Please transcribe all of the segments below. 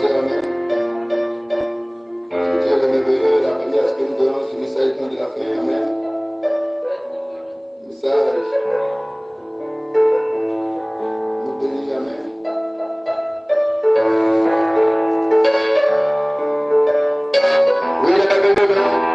commencer, amen. Si Dieu est merveilleux, la prière que nous donnons sur le message de la fin, amen. Message. Nous bénissons, amen. Oui, il est merveilleux, non?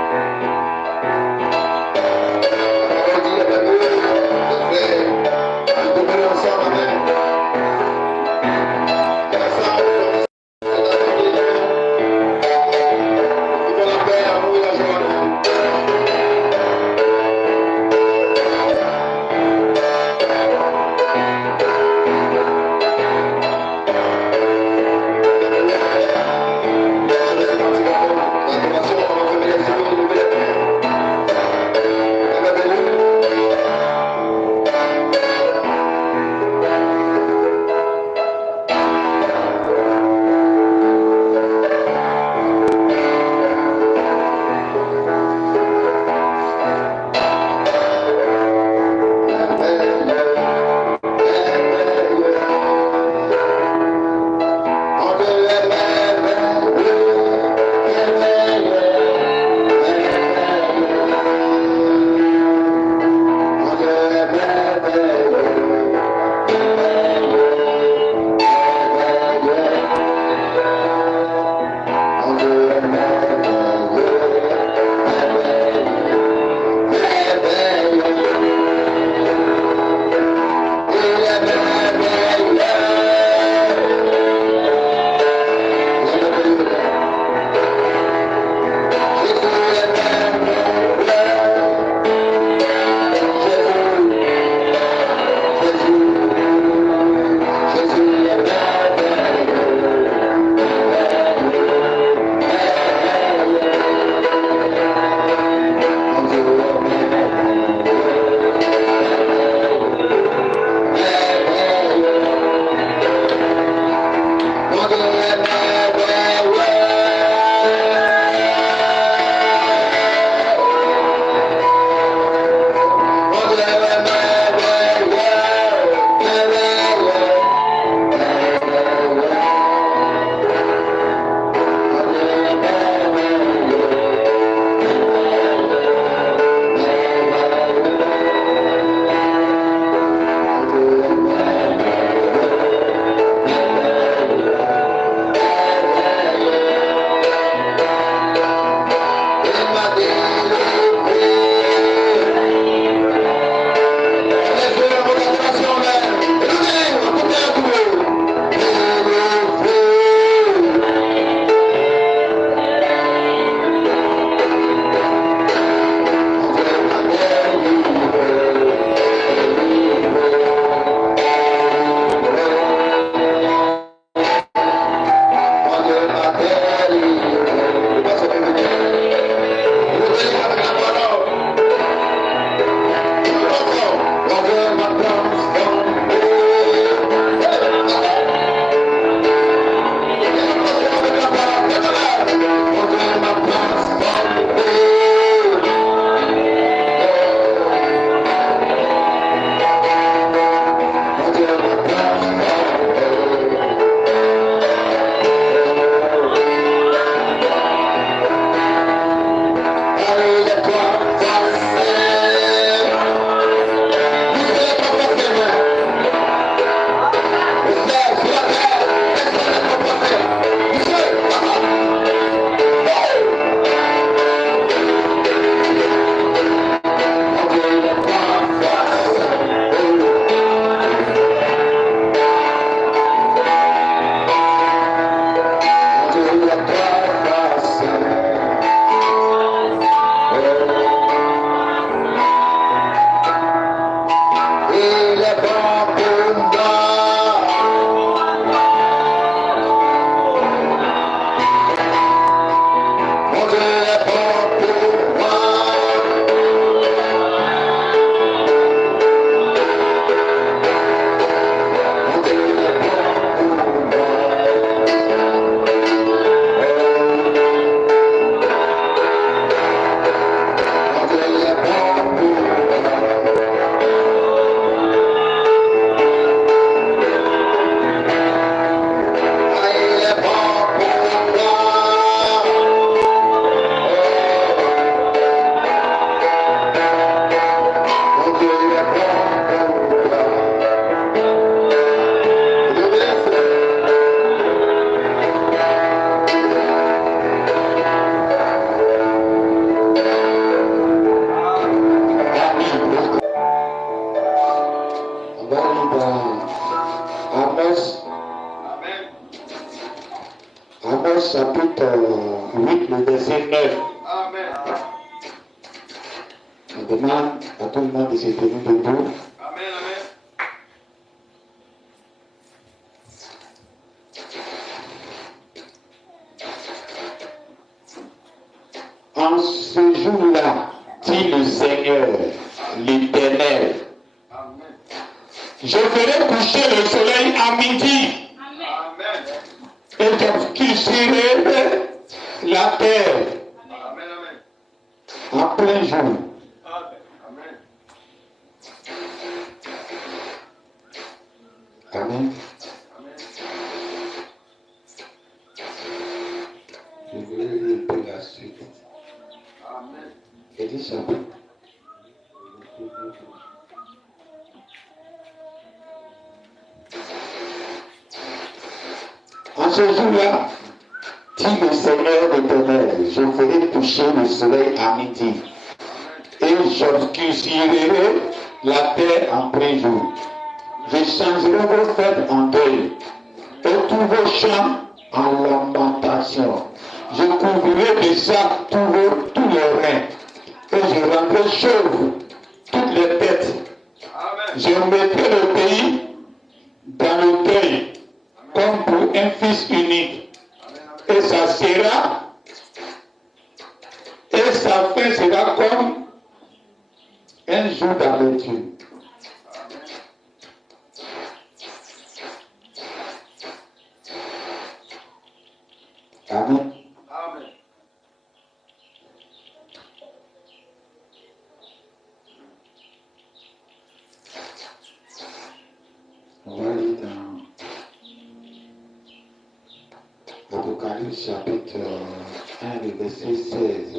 Exode chapitre 8, le verset 9. Amen. On demande à tout le monde de se tenir debout. Amen, amen. En ce jour-là, dit le Seigneur, l'Éternel, Amen. je ferai coucher le soleil à midi Amen. et j'obscurcirai la terre Amen, amen. en plein jour. Amen. Amen. Amen. Je voulais lire un peu la suite. Amen. Et dit chapitre. En ce jour-là, dit le Seigneur l'Éternel, je ferai coucher le soleil à midi et j'obscurcirai la terre en plein jour. Je changerai vos fêtes en deuil et tous vos champs en lamentation. Je couvrirai de sacs tous les reins et je rendrai chauves toutes les têtes. Amen. Je mettrai le pays dans le deuil comme pour un fils unique. Et ça sera, et sa fin sera comme un jour d'aventure. Amen. Amen. On va lire dans Apocalypse chapitre 1, le verset 16.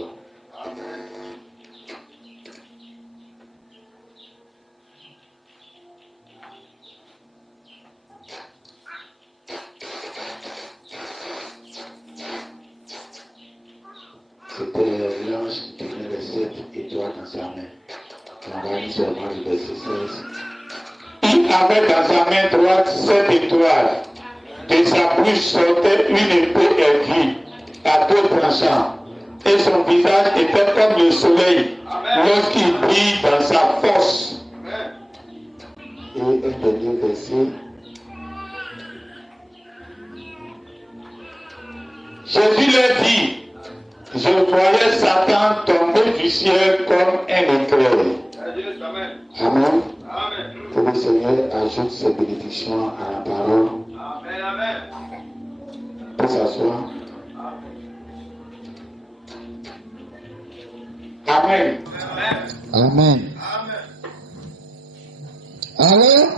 C'était l'ange qui tenait les 7 étoiles dans sa main. On va lire seulement le verset 16. Il avait dans sa main droite 7 étoiles. De sa bouche sortait une épée aiguë à 2 tranchants. Et son visage était comme le soleil lorsqu'il brille dans sa force. Amen. Et un dernier verset. Jésus leur dit, je voyais Satan tomber du ciel comme un éclair. Amen. Amen. Amen. Que le Seigneur ajoute ses bénédictions à la parole. Amen. Amen. Pour s'asseoir. Amen. Amen. Amen. Amen. Alors,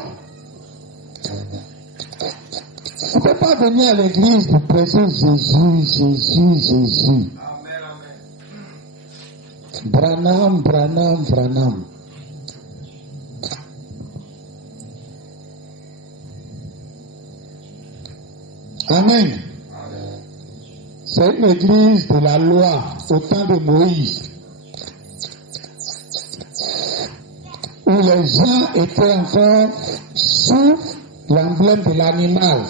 on ne peut pas venir à l'église pour prêcher Jésus, Jésus, Jésus. Amen. Amen. Branham, Branham, Branham. Amen. C'est une église de la loi au temps de Moïse, où les gens étaient encore sous l'emblème de l'animal.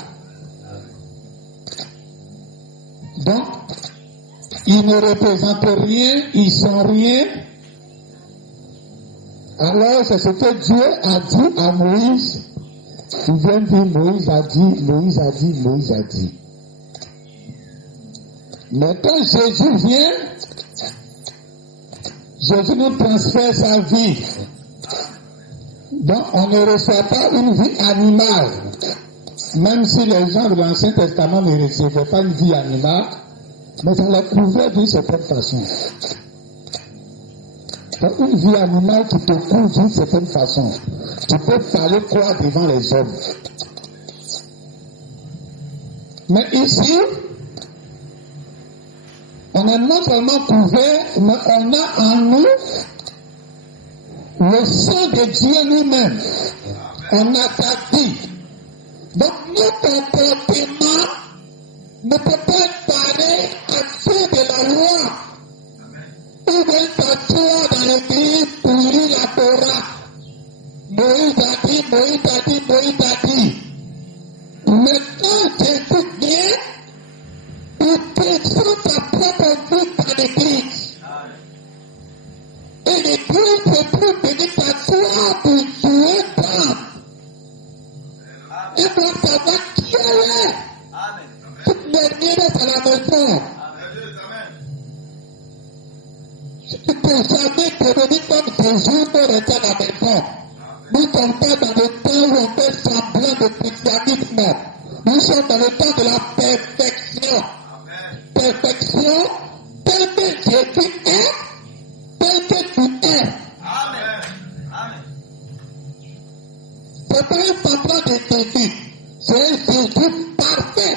Donc, ils ne représentent rien, ils sont rien. Alors, c'est ce que Dieu a dit à Moïse. Il vient dire, Moïse a dit, Moïse a dit, Moïse a dit. Mais quand Jésus vient, Jésus nous transfère sa vie. Donc, on ne reçoit pas une vie animale. Même si les gens de l'Ancien Testament ne recevaient pas une vie animale, mais ça les couvrait d'une certaine façon. C'est une vie animale qui te couvre d'une certaine façon. Tu peux parler quoi devant les hommes. Mais ici, on est non seulement couvert, mais on a en nous le sang de Dieu lui-même. On a bâti. Donc notre comportement ne peut pas être pareil à ceux de la loi. Ou bien t'asseoir dans l'église pour lire la Torah. Moïse a dit, Moïse a dit, Moïse a dit. Mais quand Jésus vient, il paix. Toutes mes miettes à la maison. Si tu peux jamais te donner comme Jésus pour rester à la maison. Nous ne sommes pas dans le temps où on fait semblant de christianisme. Nous sommes dans le temps de la perfection. Perfection, tel que Jésus est, tel que tu es. C'est pas un semblant de Jésus. C'est un Jésus parfait.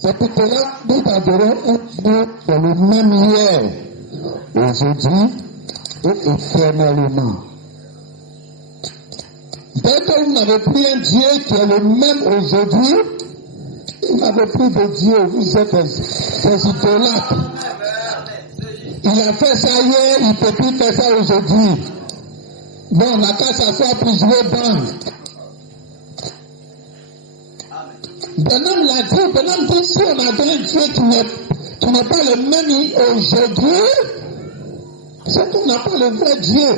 C'est pour cela que nous adorons un Dieu qui est le même hier, aujourd'hui et éternellement. Dès que vous n'avez plus un Dieu qui est le même aujourd'hui, vous n'avez plus de Dieu, vous êtes des idolâtres. Il a fait ça hier, il ne peut plus faire ça aujourd'hui. Bon, on n'a qu'à s'asseoir pour jouer bande. Benham l'a dit, Benham dit, si on avait un Dieu qui n'est pas le même aujourd'hui, c'est qu'on n'a pas le vrai Dieu.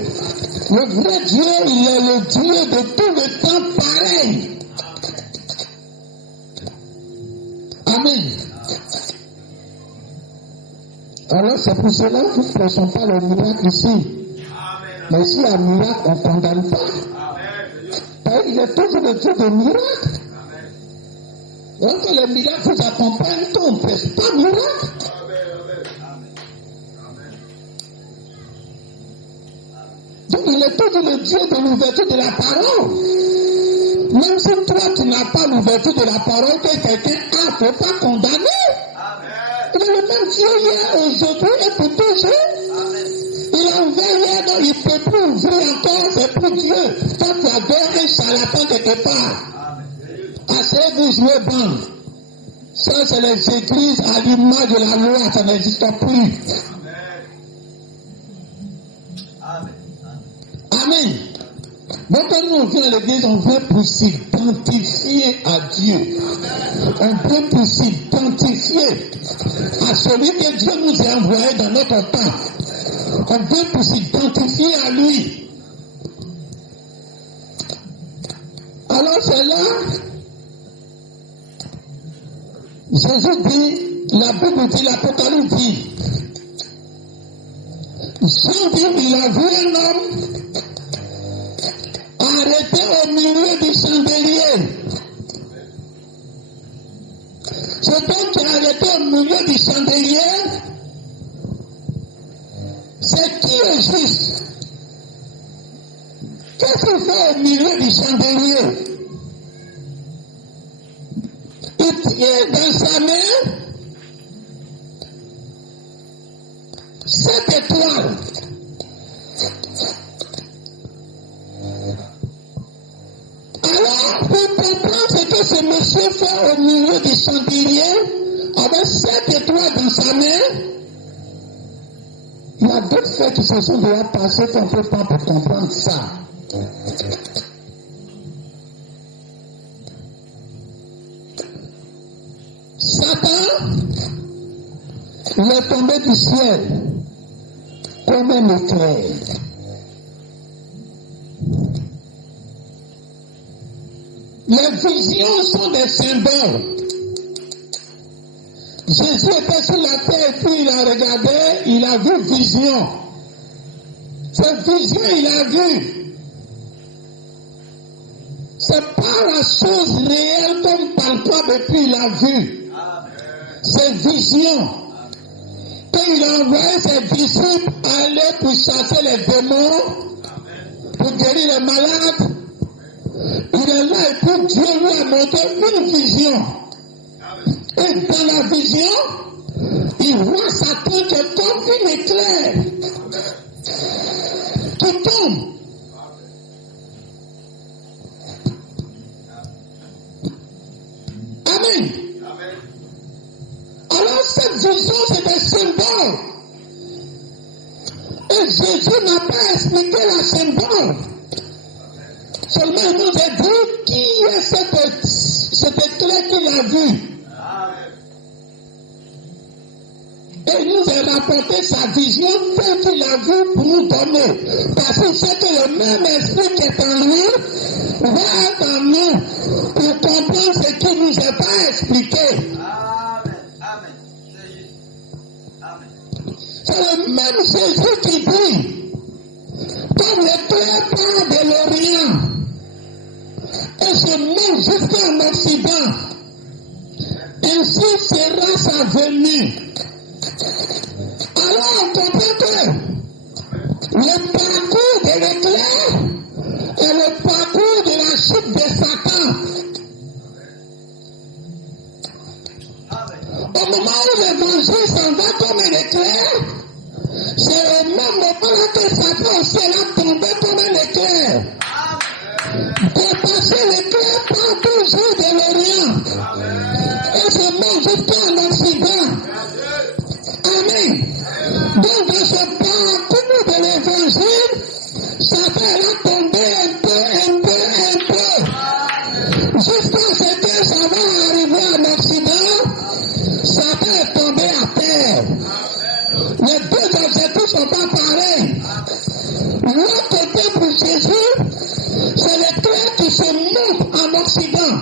Le vrai Dieu, il est le Dieu de tout le temps pareil. Amen. Alors c'est pour cela que nous ne prêchons pas le miracle ici. Mais si un miracle, on ne condamne pas. Il est toujours le Dieu des miracles. Lorsque les miracles vous accompagnent, on ne prêche pas miracle. Donc il est toujours le Dieu de l'ouverture de la parole. Même si toi tu n'as pas l'ouverture de la parole que quelqu'un a, il ne faut pas condamner. Il est le même Dieu hier, aujourd'hui et pour toujours. Il a ouvert hier, donc il ne peut plus ouvrir encore, c'est pour Dieu. Quand tu adores un charlatan quelque part, asseyez-vous jouer bande. Ça c'est les églises à l'image de la loi, ça n'existe plus. Amen. Donc quand nous on vient à l'église, on vient pour s'identifier à Dieu. On vient pour s'identifier à celui que Dieu nous a envoyé dans notre temps. On vient pour s'identifier à lui. Alors c'est là, Jésus dit, la Bible dit, l'Apocalypse dit, Jean dit, il a vu un homme arrêté au milieu du chandelier. Cet homme qui est arrêté au milieu du chandelier, c'est qui est juste? Qu'est-ce qu'il fait au milieu du chandelier? Il tient dans sa main 7 étoiles. Alors, pour comprendre ce que ce monsieur fait au milieu du chandelier, avec 7 étoiles dans sa main, il y a d'autres faits qui se sont déjà passés qu'on ne peut pas pour comprendre ça. Satan, il est tombé du ciel comme un éclair. Les visions sont des symboles. Jésus était sur la terre et puis il a regardé, il a vu vision. Cette vision, il a vu. C'est pas la chose réelle comme palpable et puis il a vu. C'est vision. Quand il a envoyé ses disciples aller pour chasser les démons, pour guérir les malades, il est là et puis Dieu lui a montré une vision. Et dans la vision, il voit Satan qui est comme une éclair qui tombe. Amen. Alors cette vision, c'est des symboles. Et Jésus n'a pas expliqué la symbole. Seulement il nous a dit qui est cette éclair qu'il a vu. Et il nous a apporté sa vision telle qu'il a vu pour nous donner. Parce qu'il sait que le même esprit qui est en lui va être en nous pour comprendre ce qui ne nous est pas expliqué. Amen. C'est le même Jésus qui dit, comme l'éclair part de l'Orient et se monte jusqu'en Occident, ainsi sera sa venue. Alors on comprend que le parcours de l'éclair est le parcours de la chute de Satan. Au moment où l'évangile s'en va comme un éclair, c'est au même moment là que Satan aussi est tombé comme un éclair. Dépasser l'éclair part toujours de l'Orient et se monte jusqu'en Occident. Amen. Donc dans ce parcours de l'évangile, Satan est tombé un peu, jusqu'à ce que ça va arriver en Occident. Satan est tombé à terre. Les deux objectifs ne sont pas pareils. L'autre côté pour Jésus, c'est l'éclair qui se monte en Occident.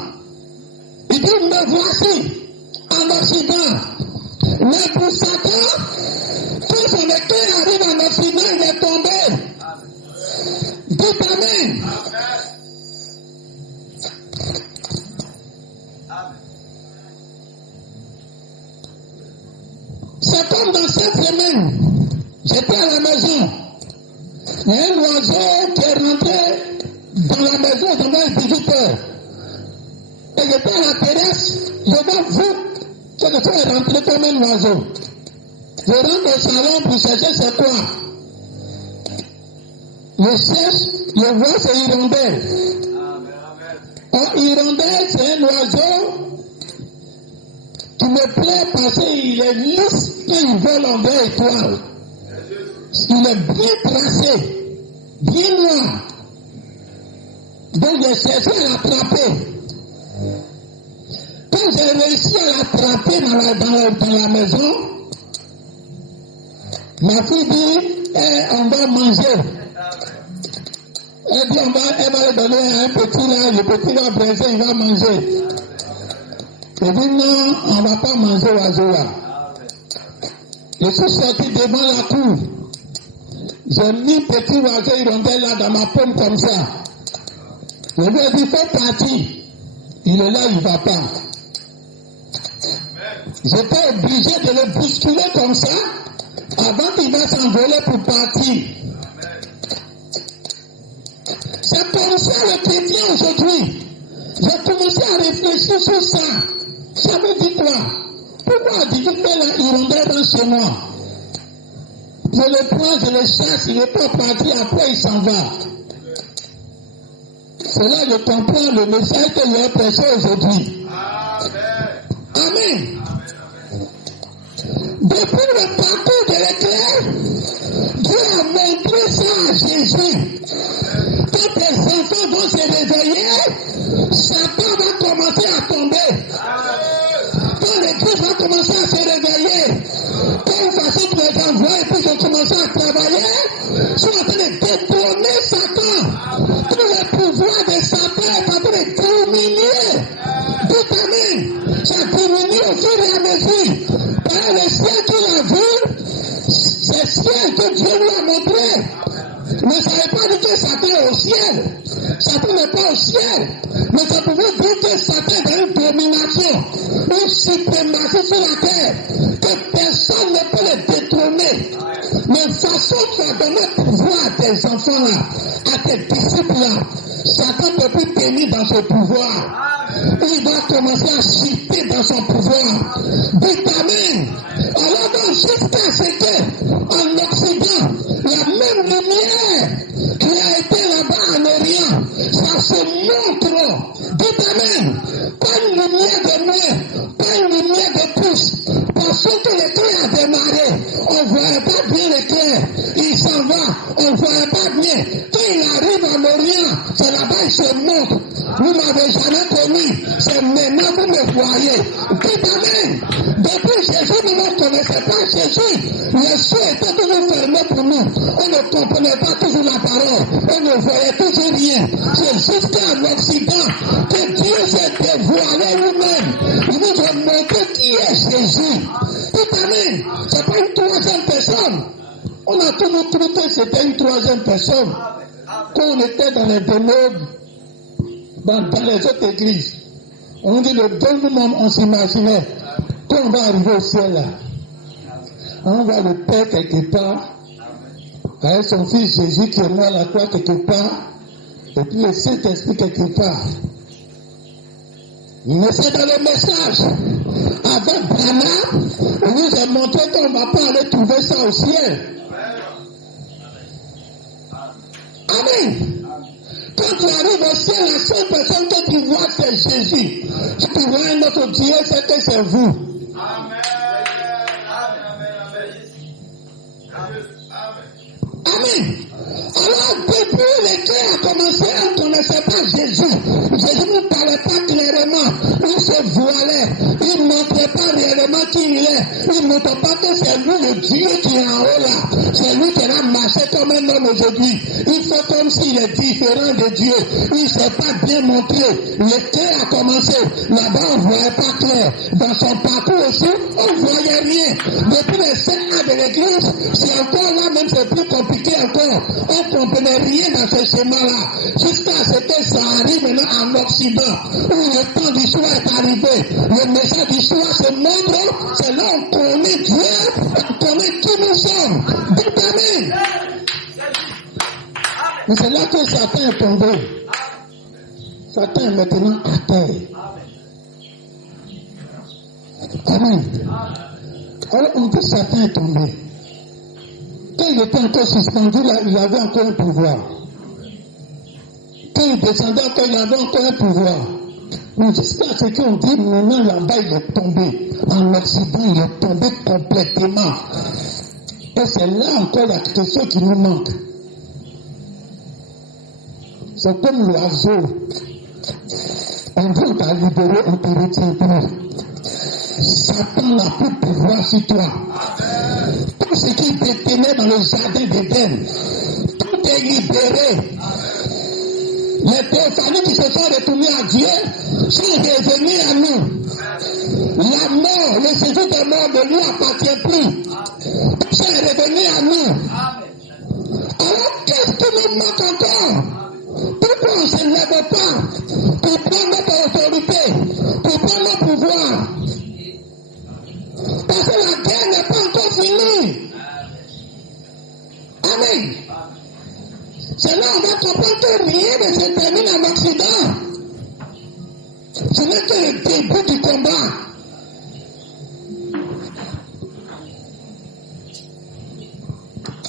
Il dit, me voici en Occident. Mais pour Satan, quand son éclair arrive en Occident, il est tombé. Dites Amen. C'est comme dans cette semaine, j'étais à la maison. Il y a un oiseau qui est rentré dans la maison pendant 18 heures. Et j'étais à la terrasse, je vois vous, quelqu'un est rentré comme un oiseau. Je rentre au salon pour chercher c'est quoi. Je cherche, je vois c'est hirondelle. Hirondelle, c'est un oiseau qui me plaît parce qu'il est lisse et il vole en belle étoile. Il est bien tracé, bien noir. Donc j'ai cherché à l'attraper. Quand j'ai réussi à l'attraper dans la maison, ma fille dit, on va manger. Elle dit, elle va le donner à un petit là, le petit va braiser, il va manger. Je dis non, on ne va pas manger l'oiseau là. Je suis sorti devant la cour. J'ai mis petit oiseau hirondelle là dans ma paume comme ça. Je lui ai dit, fais partir. Il est là, il ne va pas. J'étais obligé de le bousculer comme ça avant qu'il va s'envoler pour partir. C'est comme ça le chrétien aujourd'hui. J'ai commencé à réfléchir sur ça. Ça veut dire quoi? Pourquoi dis-tu fais la hirondelle dans chez moi? Je le prends, je le chasse, il n'est pas parti, après il s'en va. C'est là que je comprends le message que j'ai prêché aujourd'hui. Amen. Depuis le parcours de l'éclair, Dieu a montré ça à Jésus. Quand les enfants vont se réveiller, Satan va commencer à tomber. Quand l'église va commencer à se réveiller, quand une façon de les envoyer pour qu'ils commencent à travailler, ils sont en train de détrôner Satan. Tout le pouvoir de Satan est en train de diminuer. Dites Amen. Ça diminue au fur et à mesure. Par le ciel qu'il a vu, c'est le ciel que Dieu lui a montré. Mais ça ne veut pas dire que Satan est au ciel. Satan n'est pas au ciel. Mais ça pouvait dire que Satan a une domination, une suprématie sur la terre, que personne ne peut le détrôner. Mais façon tu as donné pouvoir à tes enfants-là, à tes disciples-là, Satan ne peut plus tenir dans ce pouvoir. Il va commencer à chuter dans son pouvoir. Dites Amen. Alors donc, jusqu'à ce que, en Occident, la même lumière qui a été là-bas en Orient, ça se montre. Dites Amen. Pas une lumière de nuit, pas une lumière de plus. Parce que l'éclair a démarré, on ne voyait pas bien l'éclair. Il s'en va, on ne voyait pas bien. Quand il arrive en Orient, c'est là-bas dans ce monde, vous n'avez jamais connu. C'est maintenant que vous me voyez. Dites amen. Depuis Jésus, nous ne connaissons pas Jésus. Les cieux étaient toujours fermés pour nous. On ne comprenait pas toujours la parole. On ne voyait toujours rien. C'est jusqu'à l'Occident que Dieu s'est dévoilé lui-même. Il nous a montré qui est Jésus. Dites amen. C'est pas une troisième personne. On a toujours cru que c'était une troisième personne. Quand on était dans les ténèbres, dans les autres églises, on dit le dernier moment, on s'imaginait qu'on va arriver au ciel là. On voit le Père quelque part, avec son fils Jésus qui est mort à la croix quelque part, et puis le Saint-Esprit quelque part. Mais c'est dans le message. Avec Branham, on nous a montré qu'on ne va pas aller trouver ça au ciel. Amen. Quand tu arrives au ciel, la seule personne que tu vois, c'est Jésus. Si tu vois un autre Dieu, c'est que c'est vous. Amen. Amen. Alors, depuis l'éclat a commencé, on ne connaissait pas Jésus. Jésus ne parlait pas clairement. Il se voilait. Il ne montrait pas réellement qui il est. Il ne montrait pas que c'est lui le Dieu qui est en haut là. C'est lui qui a marché comme un homme aujourd'hui. Il fait comme s'il est différent de Dieu. Il ne s'est pas bien montré. L'éclat a commencé. Là-bas, on ne voyait pas clair. Dans son parcours aussi, on ne voyait rien. Depuis les 7 ans de l'église, c'est encore là, même c'est plus compliqué encore. On ne comprenait rien dans ce schéma-là. Jusqu'à ce que ça arrive maintenant en Occident, où le temps du soir est arrivé. Le message du soir se montre, c'est là où on connaît Dieu, on connaît qui nous sommes. Dites amen. Mais c'est là que Satan est tombé. Satan est maintenant à terre. Amen. Alors on dit Satan est tombé. Quand il était encore suspendu, là, il avait encore un pouvoir. Quand il descendait encore, il avait encore un pouvoir. Mais jusqu'à ce qu'on dit, maintenant là-bas, il est tombé. En Occident, il est tombé complètement. Et c'est là encore la question qui nous manque. C'est comme l'oiseau. On veut t'a libéré, on te retient plus. Satan n'a plus de pouvoir sur toi. Tout ce qui te tenait dans le jardin d'Éden, tout est libéré. Les théophanies qui se sont retournés à Dieu sont revenus à nous. La mort, le séjour des morts ne lui appartient plus. C'est revenu à nous. Alors qu'est-ce qui nous manque encore? Pourquoi on ne se lève pas pour prendre notre autorité, pour prendre notre pouvoir? Parce que la guerre n'est pas encore finie. Amen. C'est là on va comprendre que rien ne se termine en Occident. Ce n'est que le début du combat.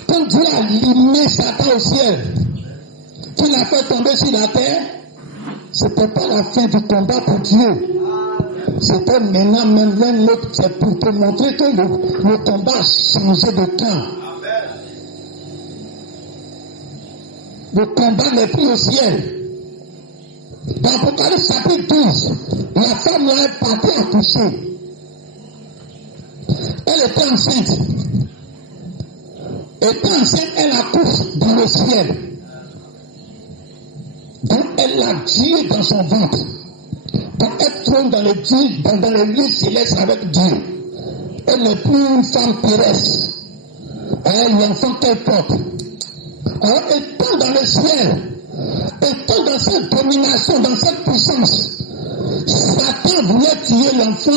Quand Dieu a limé Satan au ciel, qu'il a fait tomber sur la terre, ce n'était pas la fin du combat pour Dieu. C'était maintenant même l'autre, c'est pour te montrer que le combat a changé de camp. Le combat n'est plus au ciel. Dans Apocalypse chapitre 12, la femme là est partie accoucher. Elle était enceinte. Étant enceinte, elle accouche dans le ciel. Donc elle a Dieu dans son ventre. Donc elle trône dans le lieu céleste avec Dieu. Elle n'est plus une femme terrestre. Elle est l'enfant qu'elle porte. Alors étant dans le ciel, étant dans cette domination, dans cette puissance, Satan voulait tuer l'enfant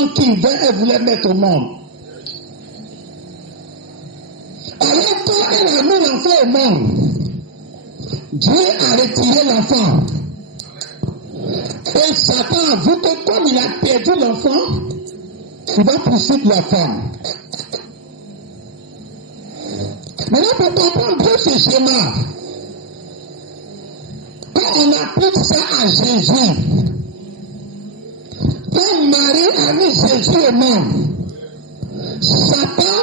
elle voulait mettre au monde. Alors quand elle a mis l'enfant au monde, Dieu a retiré l'enfant. Et Satan a vu que comme il a perdu l'enfant, il va poursuivre la femme. Maintenant, pour comprendre bien ce schéma, quand on applique ça à Jésus, quand Marie a mis Jésus au monde, Satan,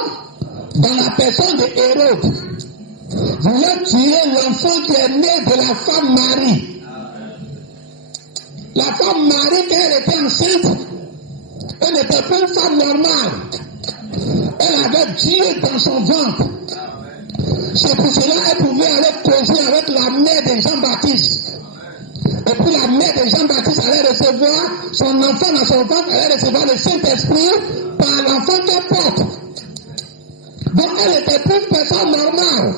dans la personne de Hérode, voulait tuer l'enfant qui est né de la femme Marie. La femme Marie, quand elle était enceinte, elle n'était pas une femme normale. Elle avait Dieu dans son ventre. C'est pour cela qu'elle pouvait aller causer avec la mère de Jean-Baptiste. Et puis la mère de Jean-Baptiste allait recevoir son enfant dans son ventre, allait recevoir le Saint-Esprit par l'enfant qu'elle porte. Donc elle était plus une personne normale.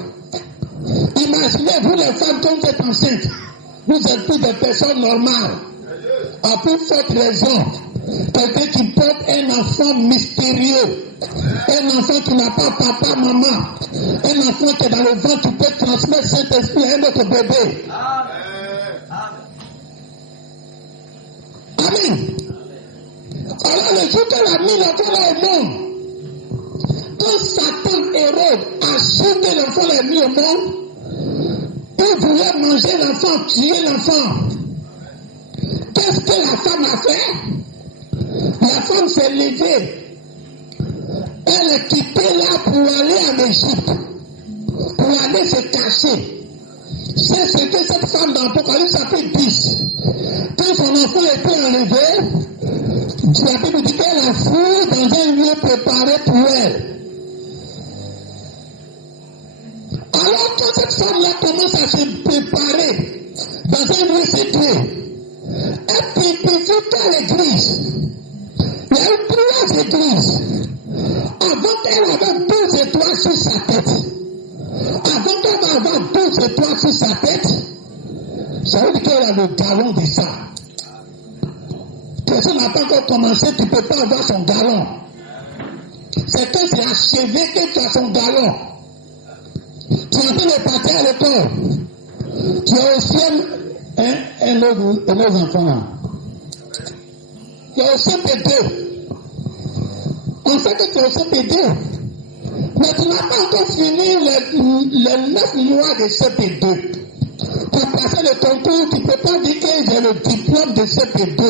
Imaginez-vous les femmes quand vous êtes enceintes. Vous êtes plus des personnes normales. À plus forte raison. Quelqu'un qui porte un enfant mystérieux. Un enfant qui n'a pas papa, maman. Un enfant qui est dans le ventre qui peut transmettre Saint-Esprit à un autre bébé. Amen. Alors le jour qu'elle a mis l'enfant là au monde, quand Satan Hérode a su que l'enfant l'a mis au monde, il voulait manger l'enfant, tuer l'enfant. Qu'est-ce que la femme a fait? La femme s'est levée. Elle est quittée là pour aller en Égypte, pour aller se cacher. C'est ce que cette femme dans l'Apocalypse chapitre 10, quand son enfant était enlevé, la Bible dit qu'elle a fui dans un lieu préparé pour elle. Alors quand cette femme-là commence à se préparer dans un lieu secret, elle purifie l'église. Il y a eu 3 églises. Avant qu'elle avait 12 étoiles sur sa tête. Avant qu'elle va avoir 12 étoiles sur sa tête, ça veut dire qu'elle a le galon de ça. Personne n'a pas encore commencé, tu ne peux pas avoir son galon. C'est quand c'est achevé que tu as son galon. Tu es en train de partir à l'école. Tu as aussi un autre enfant là. Tu as aussi CP2. On sait que tu as aussi CP2. Mais tu n'as pas encore fini les 9 mois de CP2. Pour passer le concours, tu ne peux pas dire que j'ai le diplôme de CP2.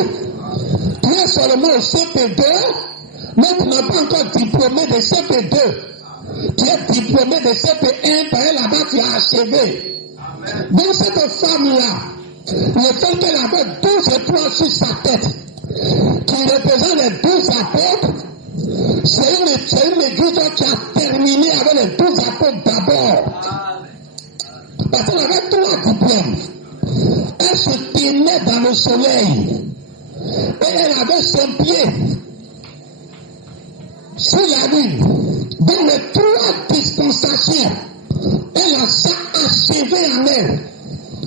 Tu es seulement au CP2, mais tu n'as pas encore diplômé de CP2. Tu es diplômé de CP1, par là-bas tu as achevé. Donc cette femme-là, le fait qu'elle avait 12 étoiles sur sa tête, qui représente les 12 apôtres, c'est une église qui a terminé avec les 12 apôtres d'abord. Parce qu'elle avait 3 diplômes. Elle se tenait dans le soleil. Et elle avait son pied sur la lune. Dans les 3 dispensations, elle a ça achevé en elle.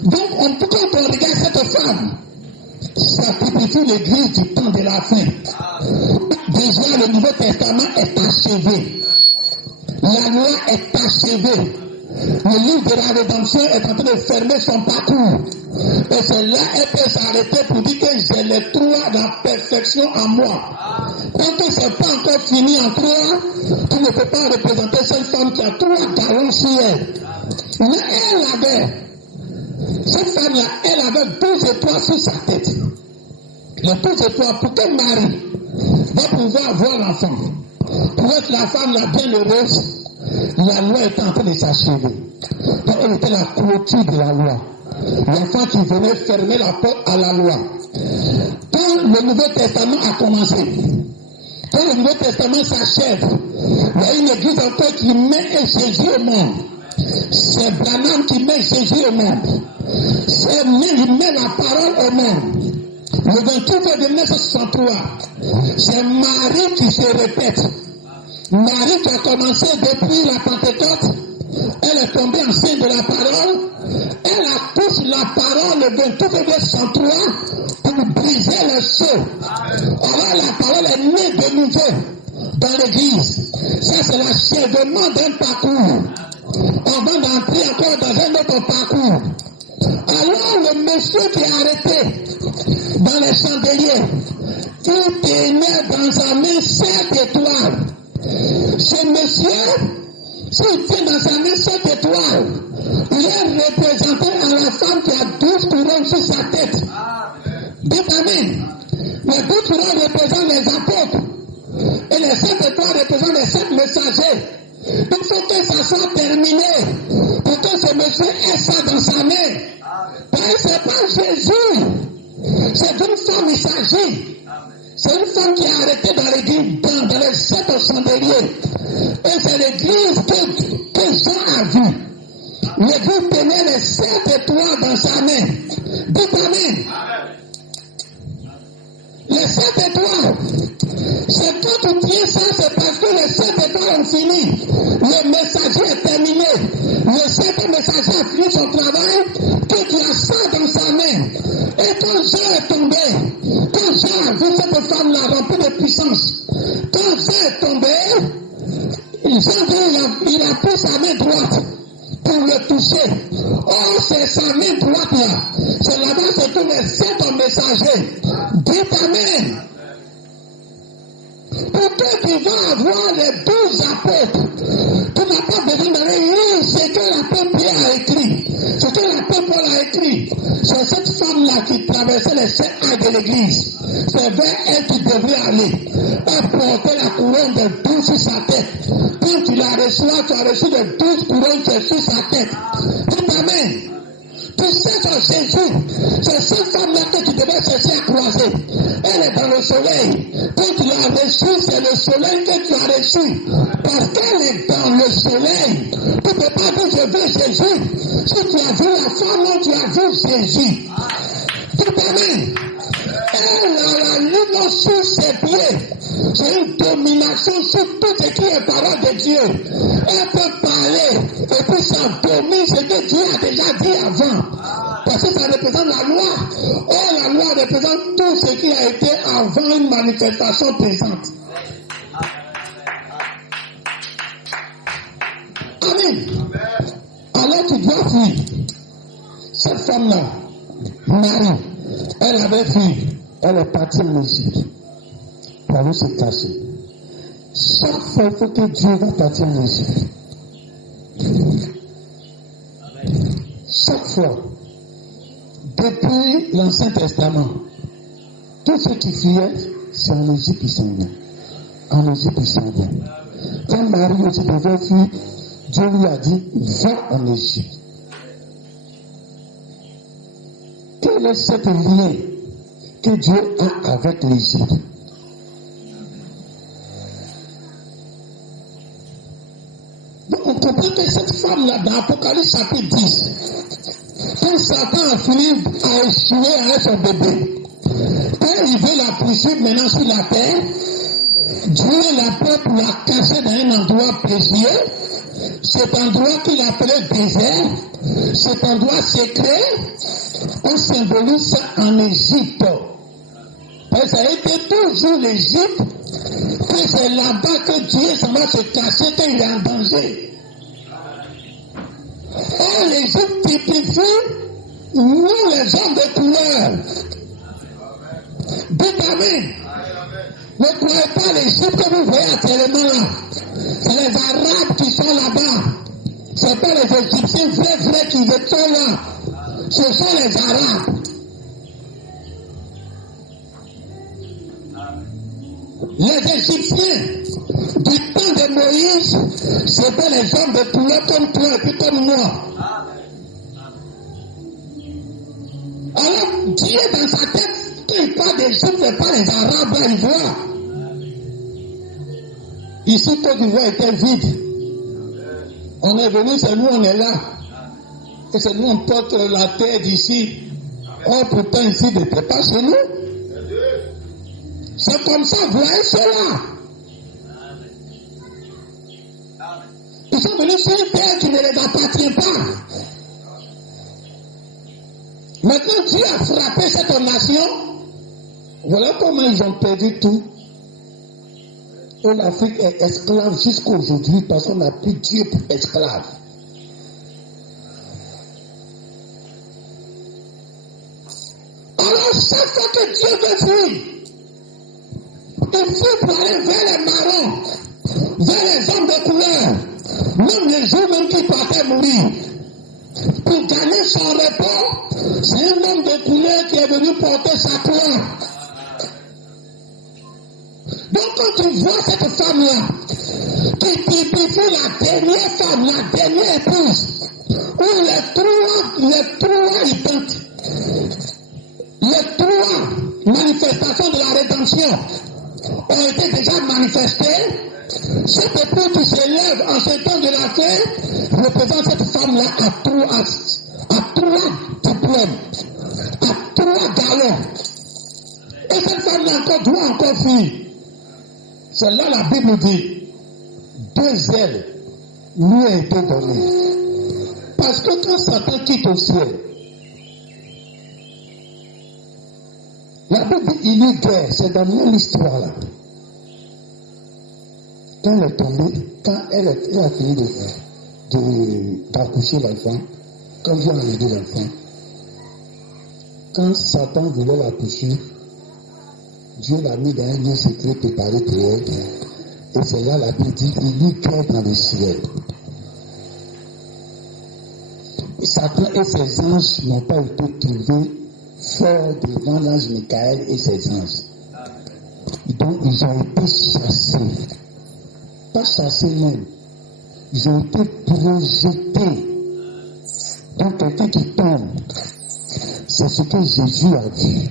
Donc, quand on regarde cette femme, ça typifie l'église du temps de la fin. Déjà, le Nouveau Testament est achevé. La loi est achevée. Le livre de la rédemption est en train de fermer son parcours. Et c'est là qu'elle peut s'arrêter pour dire que j'ai les 3 dans la perfection en moi. Quand ce n'est pas encore fini en 3, tu ne peux pas représenter cette femme qui a 3 galons sur elle. Mais cette femme-là, elle avait 12 étoiles sur sa tête. Les 12 étoiles pour que Marie va pouvoir avoir l'enfant. Pour être la femme la bienheureuse, la loi était en train de s'achever. Donc elle était la clôture de la loi. L'enfant qui venait fermer la porte à la loi. Quand le Nouveau Testament a commencé, quand le Nouveau Testament s'achève, il y a une église encore qui met un Jésus au monde. C'est Branham qui met Jésus au monde. Il met la parole au monde. Le 28 février 1963, c'est Marie qui se répète. Marie qui a commencé depuis la Pentecôte, elle est tombée enceinte de la parole, elle accouche la parole le 28 février 1963 pour briser le sceau. Alors la parole est née de nouveau dans l'église. Ça c'est l'achèvement d'un parcours. On va entrer encore dans un autre parcours. Alors le monsieur qui est arrêté dans les chandeliers, il tenait dans sa main 7 étoiles. Ce monsieur, s'il tient dans sa main 7 étoiles, il est représenté à la femme qui a 12 couronnes sur sa tête. Dites Amen. Les 12 couronnes représentent les apôtres. Et les 7 étoiles représentent les 7 messagers. Donc il faut que ça soit terminé. Pour que ce monsieur ait ça dans sa main. Parce que ce n'est pas Jésus C'est d'une femme il s'agit. C'est une femme qui est arrêtée dans l'église, dans les 7 chandeliers. Et c'est l'église que Jean a vue. L'église tenait les 7 étoiles dans sa main. Dites amen. Les 7 étoiles. C'est quand tu tiens ça, c'est parce que les 7 étoiles ont fini. Le messager est terminé. Le 7e messager a fini son travail, que tu as ça dans sa main. Et quand Jean est tombé, quand Jean a vu cette femme-là remplie de puissance, quand Jean est tombé, Jean dit, il a pris sa main droite pour le toucher. Oh, c'est sa main droite là. C'est là-bas, c'est tous les 7 messagers. Dites amen. Pour que tu vas avoir les 12 apôtres, tu n'as pas besoin d'aller lire ce que l'apôtre Pierre a écrit, ce que l'apôtre Paul a écrit. C'est cette femme-là qui traversait les 7 âges de l'église. C'est vers elle qui devrait aller. Elle portait la couronne de 12 sur sa tête. Quand tu la reçois, tu as reçu les 12 couronnes qui sont sur sa tête. Dites amen. Tu sais que Jésus, c'est cette femme-là que tu devais chercher à croiser. Elle est dans le soleil. Quand tu l'as reçue, c'est le soleil que tu as reçu. Parce qu'elle est dans le soleil. Tu ne peux pas dire je veux Jésus. Si tu as vu la femme, tu as vu Jésus. Dites amen. Elle a la lune sur ses pieds. C'est une domination sur tout ce qui est parole de Dieu. Elle peut parler et puis ça domine ce que Dieu a déjà dit avant. Parce que ça représente la loi. Oh, la loi représente tout ce qui a été avant une manifestation présente. Amen. Alors tu dois fuir. Cette femme-là, Marie, elle avait fui. Elle est partie en Égypte pour aller se cacher. Chaque fois, il faut que Dieu va partir en Égypte. Chaque fois, depuis l'Ancien Testament, tous ceux qui fuyaient, c'est en Égypte qu'ils sont venus. En Égypte, ils sont venus. Quand Marie aussi devait fuir, Dieu lui a dit, va en Égypte. Quel est cet lien que Dieu a avec l'Égypte? Donc on comprend que cette femme-là, dans Apocalypse chapitre 10, quand Satan a fini à échouer avec son bébé, quand il veut la poursuivre maintenant sur la terre, Dieu l'appelle pour la cacher dans un endroit précieux. Cet endroit qu'il appelait désert, cet endroit secret, on symbolise ça en Égypte. Parce que ça a été toujours l'Égypte, que c'est là-bas que Dieu s'en va se cacher quand il est en danger. Or, l'Égypte typifie nous les hommes de couleur. Dites amen. Ne croyez pas l'Égypte que vous voyez actuellement là. C'est les Arabes qui sont là-bas. Ce n'est pas les Égyptiens vrais qui sont là. Ce sont les Arabes. Les Égyptiens, du temps de Moïse, c'était les hommes de couleur comme toi et puis comme moi. Alors, Dieu dans sa tête, quand il parle d'Égypte, ce n'est pas les Arabes là, ils voient. Ici, Côte d'Ivoire était vide. On est venu, c'est nous, on est là. Et c'est nous, on porte la terre d'ici. Oh, pourtant, ici, il n'était pas chez nous. C'est comme ça, voyez cela. Ils sont venus sur une terre qui ne les appartient pas. Maintenant, Dieu a frappé cette nation. Voilà comment ils ont perdu tout. Et l'Afrique est esclave jusqu'à aujourd'hui parce qu'on a pris Dieu pour esclave. Alors, chaque fois que Dieu veut fuir, il faut pour aller vers les marrons, vers les hommes de couleur, même les jours même qui partaient mourir. Pour gagner son repos, c'est un homme de couleur qui est venu porter sa croix. Donc quand tu vois cette femme-là, qui typifie la dernière femme, la dernière épouse, où les trois manifestations de la rédemption ont été déjà manifestées. Cet époux qui s'élève en ce temps de la fête représente cette femme-là à trois diplômes, à 3 galons. Et cette femme-là doit encore fuir. C'est là la Bible dit, 2 ailes lui ont été données. Parce que quand Satan quitte au ciel, la Bible dit il y eut guerre, c'est dans même histoire là. Quand elle est tombée, quand elle a fini d'accoucher l'enfant, quand Dieu a enlevé l'enfant, quand Satan voulait l'accoucher, Dieu l'a mis dans un lieu secret préparé pour elle. Et c'est là la Bible dit il y eut guerre dans le ciel. Satan et ses anges n'ont pas été trouvés forts devant l'ange Michael et ses anges. Donc ils ont été chassés. Pas chassés même. Ils ont été projetés. Donc quelqu'un qui tombe, c'est ce que Jésus a vu.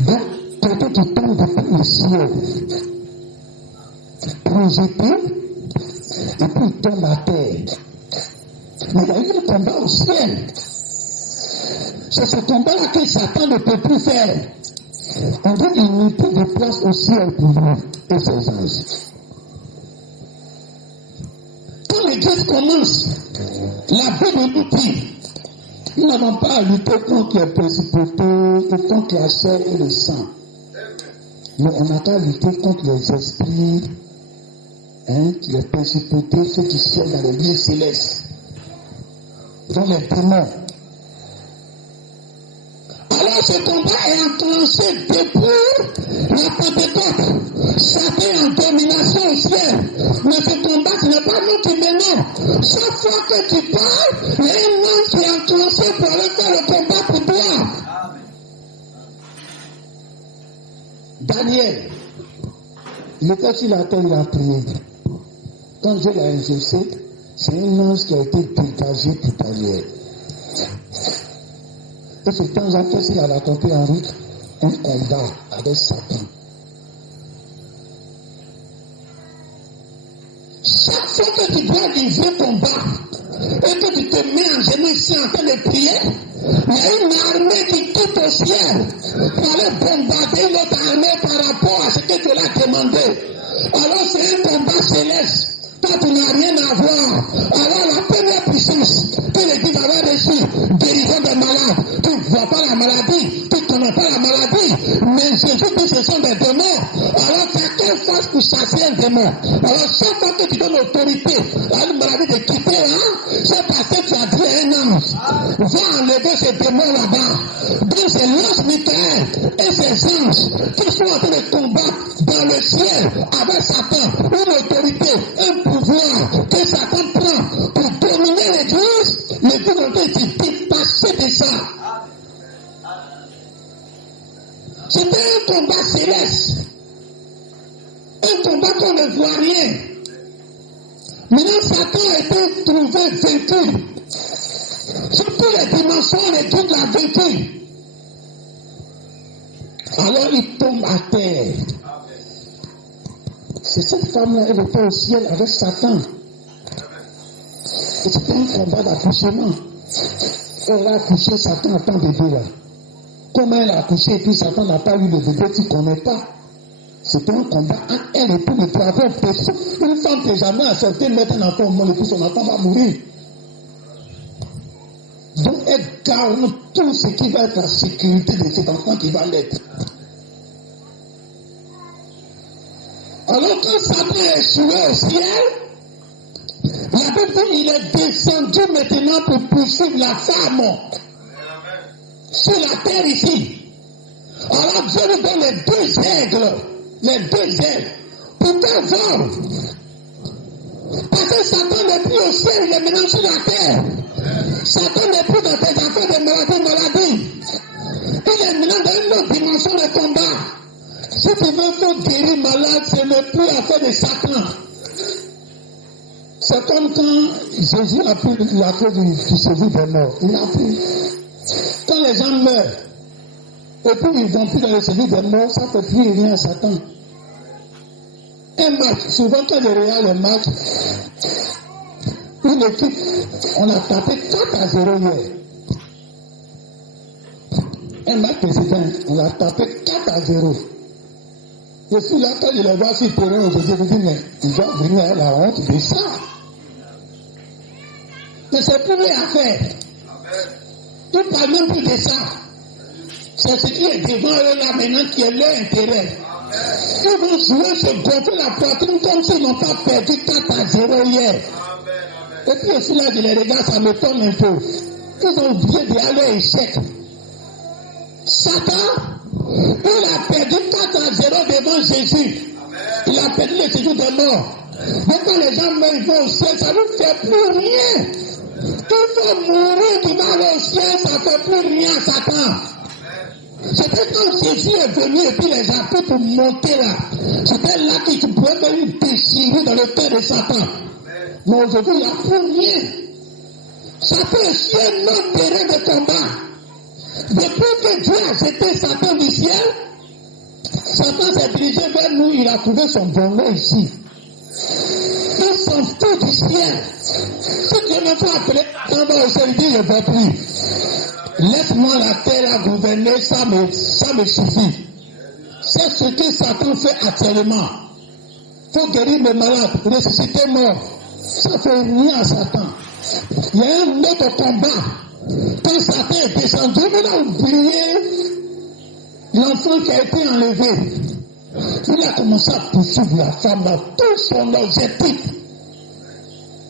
Donc quelqu'un qui tombe depuis le ciel, projeté, et puis il tombe à terre. Mais il y a eu un combat au ciel. C'est ce combat-là que Satan ne peut plus faire. On dit qu'il n'y a plus de place au ciel pour lui et ses anges. Quand l'église commence, la Bible nous dit, nous n'avons pas à lutter contre les principautés et contre la chair et le sang. Mais on n'a qu'à lutter contre les esprits, les principautés, ceux qui siègent dans les lieux célestes, dont les démons. Alors ce combat est enclenché depuis la Pentecôte. Satan est en domination au ciel. Mais ce combat, ce n'est pas nous qui menons. Chaque fois que tu parles, il y a un homme qui est enclenché pour aller faire le combat pour toi. Daniel, il était sur la terre, il a prié. Quand Dieu l'a exaucé, c'est un ange qui a été dégagé pour Daniel. Et ce temps après, il a raconté en route un combat avec Satan. Chaque fois que tu dois vivre un combat et que tu te mets en genoux ici en train de prier, il y a une armée qui quitte au ciel pour aller bombarder l'autre armée par rapport à ce que tu l'as demandé. Alors c'est un combat céleste. Toi, tu n'as rien à voir. Alors la première puissance que l'Église avait reçue, guérison des malades, tu ne vois pas la maladie, tu ne connais pas la maladie, mais Jésus dit que ce sont des démons. Alors tu as quelle force pour chasser un démon? Alors chaque fois que tu donnes l'autorité à une maladie de quitter, c'est parce que tu as dit à un ange, va enlever ces démons là-bas. Donc c'est l'ange Michael et ses anges qui sont en train de combattre dans le ciel avec Satan, une autorité, un pouvoir que Satan prend pour dominer l'église. L'église doit être dépassée de ça. C'était un combat céleste. Un combat qu'on ne voit rien. Maintenant, Satan a été trouvé vaincu. Sur toutes les dimensions, l'église l'a vaincu. Alors il tombe à terre. C'est cette femme-là, elle était au ciel avec Satan. Et c'était un combat d'accouchement. Elle a accouché, Satan attend bébé là. Comment elle a accouché et puis Satan n'a pas eu le bébé, tu ne connais pas. C'était un combat entre elle et puis le travail. Une femme qui n'est jamais acceptée de mettre un enfant au monde et puis son enfant va mourir. Donc elle garde tout ce qui va être la sécurité de cet enfant qui va l'être. Alors quand Satan est échoué au ciel, la Bible dit il est descendu maintenant pour poursuivre la femme sur la terre ici. Alors Dieu nous donne les deux aigles, pour qu'elle vole. Parce que Satan n'est plus au ciel, il est maintenant sur la terre. Satan n'est plus dans tes affaires de maladie. Il est maintenant dans une autre dimension de combat. Si tu veux faire guérir malade, ce n'est plus affaire de Satan. C'est comme quand Jésus a pris la clé du séjour des morts. Il a pris. Quand les gens meurent, Et puis ils vont plus dans le séjour des morts, ça ne fait plus rien à Satan. Un match, souvent quand je regarde le match, une équipe, on a tapé 4-0 hier. Un match précédent, on a tapé 4-0. Je suis là, quand je les vois sur le terrain, je me dis, mais ils doivent venir à la honte de ça. Mais c'est plus rien à faire. Tout parle même plus de ça. C'est ce qui est devant eux là maintenant qui est leur intérêt. Ils vont jouer, se gonfler la poitrine comme s'ils n'ont pas perdu 4-0 hier. Et puis aussi là, je les regarde, ça me tourne un peu. Ils ont oublié d'aller échec. Satan, il a perdu 4-0 devant Jésus. Il a perdu le séjour des morts. Mais quand les gens meurent, ils vont au ciel, ça ne fait plus rien. Il faut mourir, tu vas aller au ciel, ça ne fait plus rien à Satan. C'était quand Jésus est venu et puis les apôtres pour monter là. C'était là que tu pouvais même déchirer dans le cœur de Satan. Mais aujourd'hui, il n'y a plus rien. Satan est sur un autre terrain de combat. Depuis que Dieu a jeté Satan du ciel, Satan s'est dirigé vers nous, il a trouvé son bonheur ici. Il s'en fout du ciel. Si Dieu me fait appeler, on va au ciel, il dit, je ne vais plus. Laisse-moi la terre à gouverner, ça me suffit. C'est ce que Satan fait actuellement. Il faut guérir les malades, ressusciter mort. Ça ne fait rien à Satan. Il y a un autre combat. Quand Satan est descendu, il a oublié l'enfant qui a été enlevé. Il a commencé à poursuivre la femme dans tout son objectif.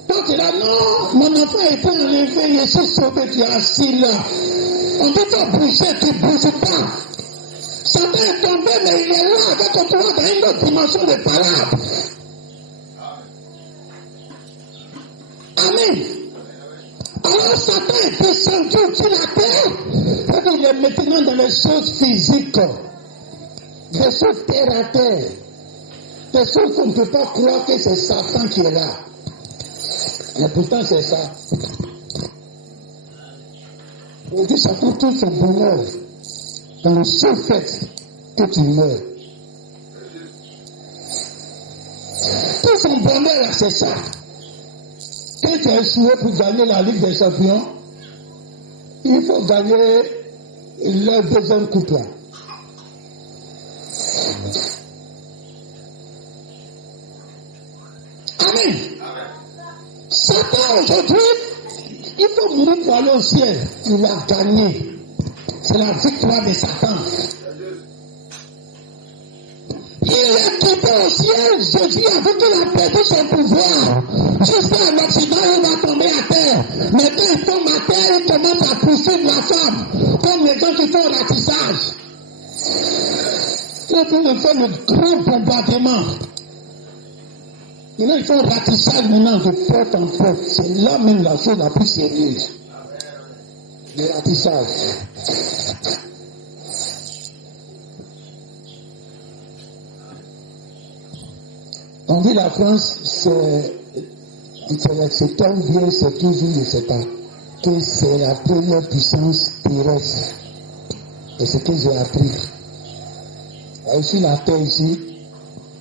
Donc il a dit, non, mon enfant a été enlevé, je suis sauvé, tu es assis là. On dit, faut bouger, tu ne bouges pas. Satan est tombé, mais il est là avec toi dans une autre dimension de parade. Amen. Alors Satan est descendu sur la terre. Et il est maintenant dans les choses physiques. Des choses terre à terre. Des choses qu'on ne peut pas croire que c'est Satan qui est là. Mais pourtant c'est ça. Aujourd'hui, Satan trouve son bonheur dans le seul fait que tu meurs. Tout son bonheur là, c'est ça. Quand tu as échoué pour gagner la Ligue des Champions, il faut gagner le deuxième coupe là. Amen. Satan aujourd'hui, il faut mourir pour aller au ciel. Il a gagné. C'est la victoire de Satan. Il est quitté au ciel. Jésus a vu qu'il a perdu son pouvoir. Jusqu'à un accident, il va tomber à terre. Mais quand il tombe à terre, il commence à poursuivre la femme. Comme les gens qui font ratissage. Quand il fait le grand bombardement. Maintenant, ils font ratissage maintenant de porte en porte. C'est là même la chose la plus sérieuse. Le ratissage. On dit la France, c'est un bien, c'est toujours, je ne sais pas, que c'est la première puissance terrestre. Et c'est ce que j'ai appris. Sur la terre ici,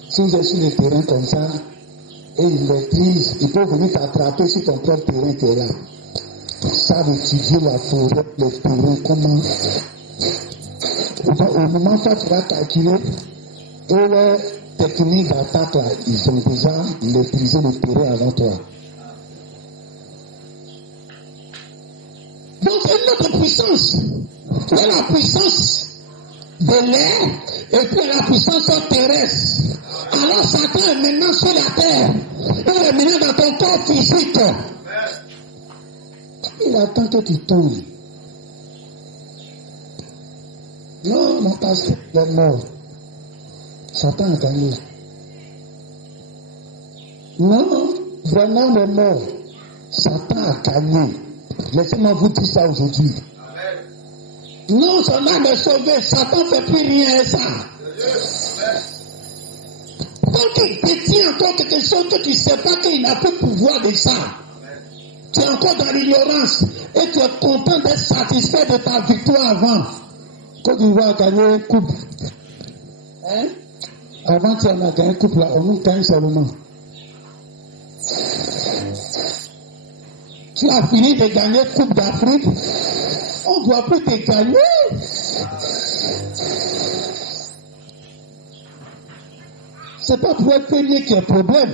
si vous êtes sur le terrain comme ça, et ils maîtrisent, ils peuvent venir t'attraper sur ton propre terrain qui est là. Ils savent étudier la forêt, le terrain, comment. Au moment où tu vas calculer, et les techniques d'attaque là, ils ont déjà maîtrisé le terrain avant toi. Donc c'est une autre puissance. Il y a la puissance de l'air et puis la puissance terrestre. Alors Satan est maintenant sur la terre. Il est maintenant dans ton corps physique. Il attend que tu tombes. Non, mon pasteur est mort. Satan a gagné. Non, Branham est mort. Satan a gagné. Laissez-moi vous dire ça aujourd'hui. Non, son âme est sauvée. Satan ne fait plus rien à ça. Quand il détient encore quelque chose que tu ne sais pas qu'il n'a plus pouvoir de ça, tu es encore dans l'ignorance et tu es content d'être satisfait de ta victoire avant. Côte d'Ivoire a gagné coupe. Hein? Avant qu'on a gagné coupe là, on nous gagne seulement. Tu as fini de gagner Coupe d'Afrique, on ne doit plus te gagner. C'est pas pour être premier qui est problème.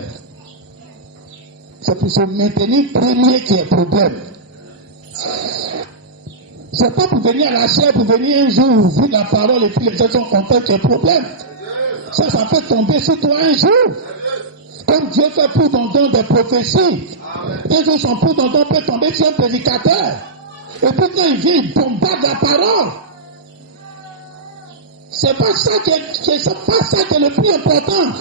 C'est pour se maintenir premier qui est problème. C'est pas pour venir à la chair, pour venir un jour ouvrir la parole et puis les gens sont contents qu'il y ait problème. Ça peut tomber sur toi un jour. Comme Dieu fait pour ton don des prophéties. Un jour son pour ton don peut tomber sur un prédicateur. Et puis quand il vient, il bombarde la parole. C'est pas ça qui est le plus important.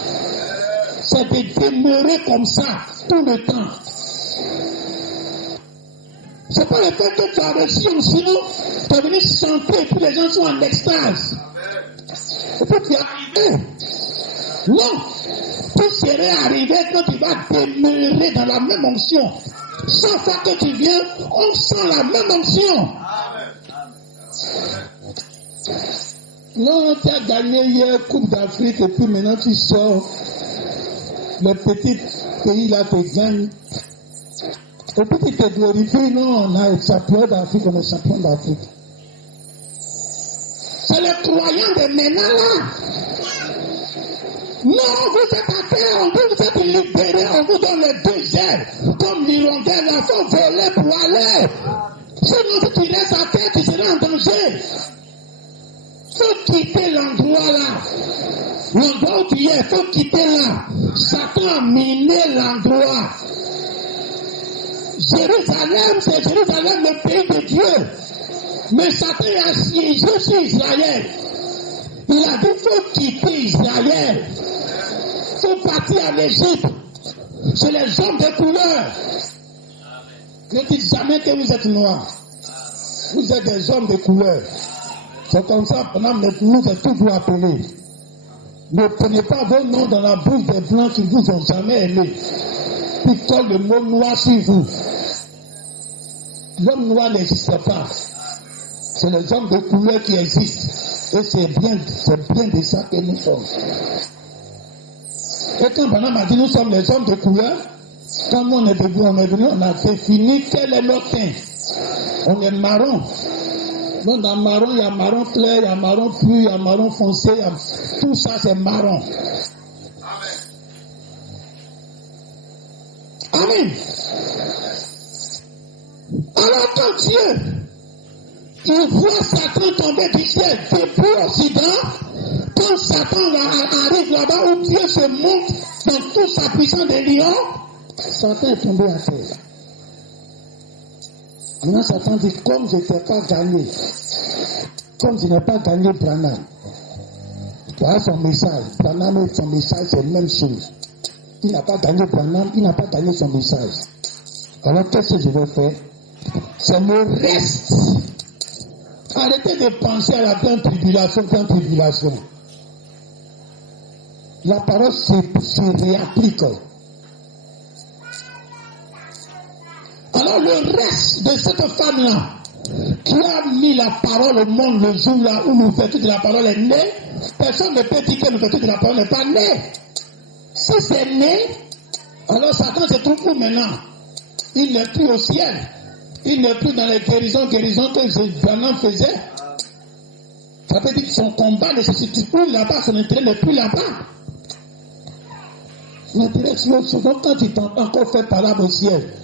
C'est de demeurer comme ça tout le temps. C'est pas le fait que tu as reçu un sinon, tu es venu chanter et puis les gens sont en extase. Et puis tu es arrivé. Non, tu serais arrivé quand tu vas demeurer dans la même onction. Chaque fois que tu viens, on sent la même onction. Non, tu as gagné hier Coupe d'Afrique et puis maintenant tu sors. Le petit pays là te gagne. Et puis tu te glorifies. Non, on a le champion d'Afrique, on est champion d'Afrique. C'est le croyant de maintenant là. Non, vous êtes à terre, vous êtes libérés, on vous donne le désert. Comme l'hirondelle, la faut voler pour aller. Sinon, si tu restes à terre, tu seras en danger. Faut quitter l'endroit là. L'endroit où tu es, faut quitter là. Satan a miné l'endroit. Jérusalem, c'est Jérusalem, le pays de Dieu. Mais Satan a siégé sur Israël. Il a dit, faut quitter Israël. Faut partir en Égypte. C'est les hommes de couleur. Ne dites jamais que vous êtes noirs. Vous êtes des hommes de couleur. C'est comme ça qu'on nous est toujours appelés. Ne prenez pas vos noms dans la bouche des blancs qui vous ont jamais aimé. Puis collent le mot noir sur vous. L'homme noir n'existe pas. C'est les hommes de couleur qui existent. Et c'est bien de ça que nous sommes. Et quand Branham a dit nous sommes les hommes de couleur, quand nous on est debout, on a défini quel est notre teint. On est marron. Donc dans marron, il y a marron clair, il y a marron pur, il y a marron foncé, tout ça c'est marron. Amen. Alors quand Dieu, il voit Satan tomber du ciel depuis l'Occident, quand Satan arrive là-bas où Dieu se montre dans toute sa puissance de lion, Satan est tombé à terre. Maintenant Satan dit, comme je ne t'ai pas gagné, comme je n'ai pas gagné Branham, voilà son message. Branham et son message, c'est la même chose. Il n'a pas gagné Branham, il n'a pas gagné son message. Alors qu'est-ce que je vais faire? C'est le reste. Arrêtez de penser à la grande tribulation, La parole se réapplique. Alors le reste de cette femme-là, qui a mis la parole au monde le jour là où l'ouverture de la parole est née, personne ne peut dire que l'ouverture de la parole n'est pas née. Si c'est né, alors Satan se trouve où maintenant? Il n'est plus au ciel. Il n'est plus dans les guérisons que Branham faisait. Ça veut dire que son combat ne se situe plus là-bas, son intérêt n'est plus là-bas. L'intérêt, souvent quand il t'entend encore faire parole au ciel,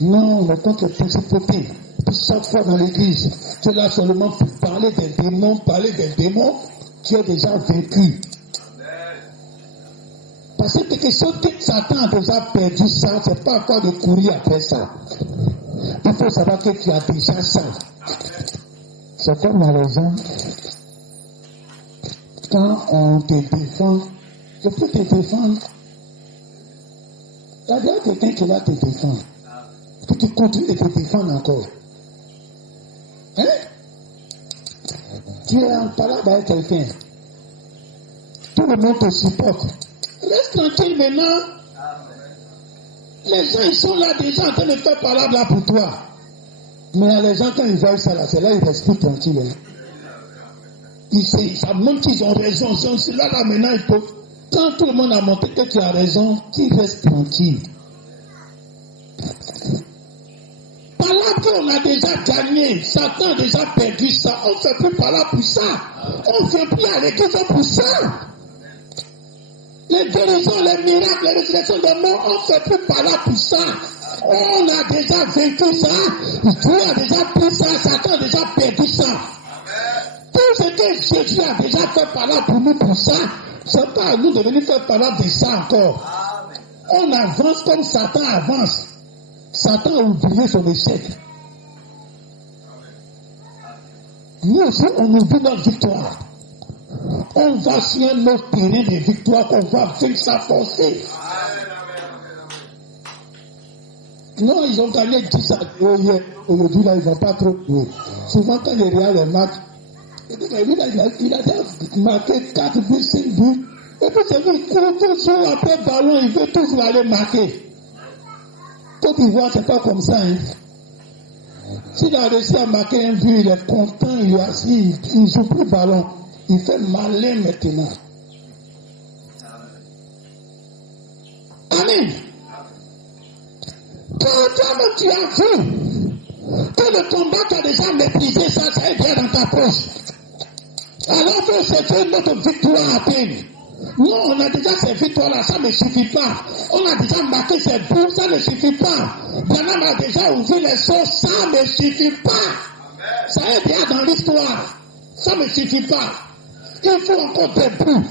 non, mais contre les principautés, puis chaque fois dans l'église, tu es là seulement pour parler des démons, tu es déjà vaincu. Parce que quelque chose que Satan a déjà perdu ça, c'est pas encore de courir après ça. Il faut savoir que tu as déjà ça. C'est comme dans les gens, quand on te défend, je peux te défendre. Il y a déjà quelqu'un qui va te défendre. Que tu continues de te défendre encore. Hein? Tu es en parole avec quelqu'un. Tout le monde te supporte. Reste tranquille maintenant. Les gens, ils sont là déjà en train de faire parole là pour toi. Mais les gens, quand ils voient ça là, c'est là ils restent plus tranquilles. Hein? Ça montre qu'ils ont raison. C'est là maintenant, il faut. Quand tout le monde a montré que tu as raison, tu restes tranquille. Par là qu'on a déjà gagné, Satan a déjà perdu ça. On ne fait plus par là pour ça. On ne fait plus à l'église pour ça. Les guérisons, les miracles, les résurrections des morts, on ne fait plus par là pour ça. On a déjà vécu ça. Dieu a déjà pris ça. Satan a déjà perdu ça. Tout ce que Jésus a déjà fait par là pour nous pour ça, c'est pas à nous de venir faire par là de ça encore. On avance comme Satan avance. Satan a oublié son échec. Nous aussi, on oublie notre victoire. On va sur un autre terrain de victoire qu'on va vaincre s'afforcer. Non, ils ont gagné 10 à 0 hier. Aujourd'hui, là, ils ne vont pas trop jouer. Souvent, quand les Real les matchs, il a marqué 4 buts, 5 buts. Et puis, c'est qu'il court toujours après le ballon, il veut toujours aller marquer. Côte d'Ivoire, c'est pas comme ça. Hein. S'il a réussi à marquer un but, il est content, il est assis, il ne joue plus le ballon. Il fait malin maintenant. Amen. Quand tu as vu que le combat tu as déjà maîtrisé, ça est bien dans ta poche. Alors que c'est notre victoire à peine. Non, on a déjà ces victoires-là, ça ne suffit pas. On a déjà marqué ces buts, ça ne suffit pas. Branham a déjà ouvert les choses, ça ne suffit pas. Ça est bien dans l'histoire. Ça ne suffit pas. Il faut encore des buts.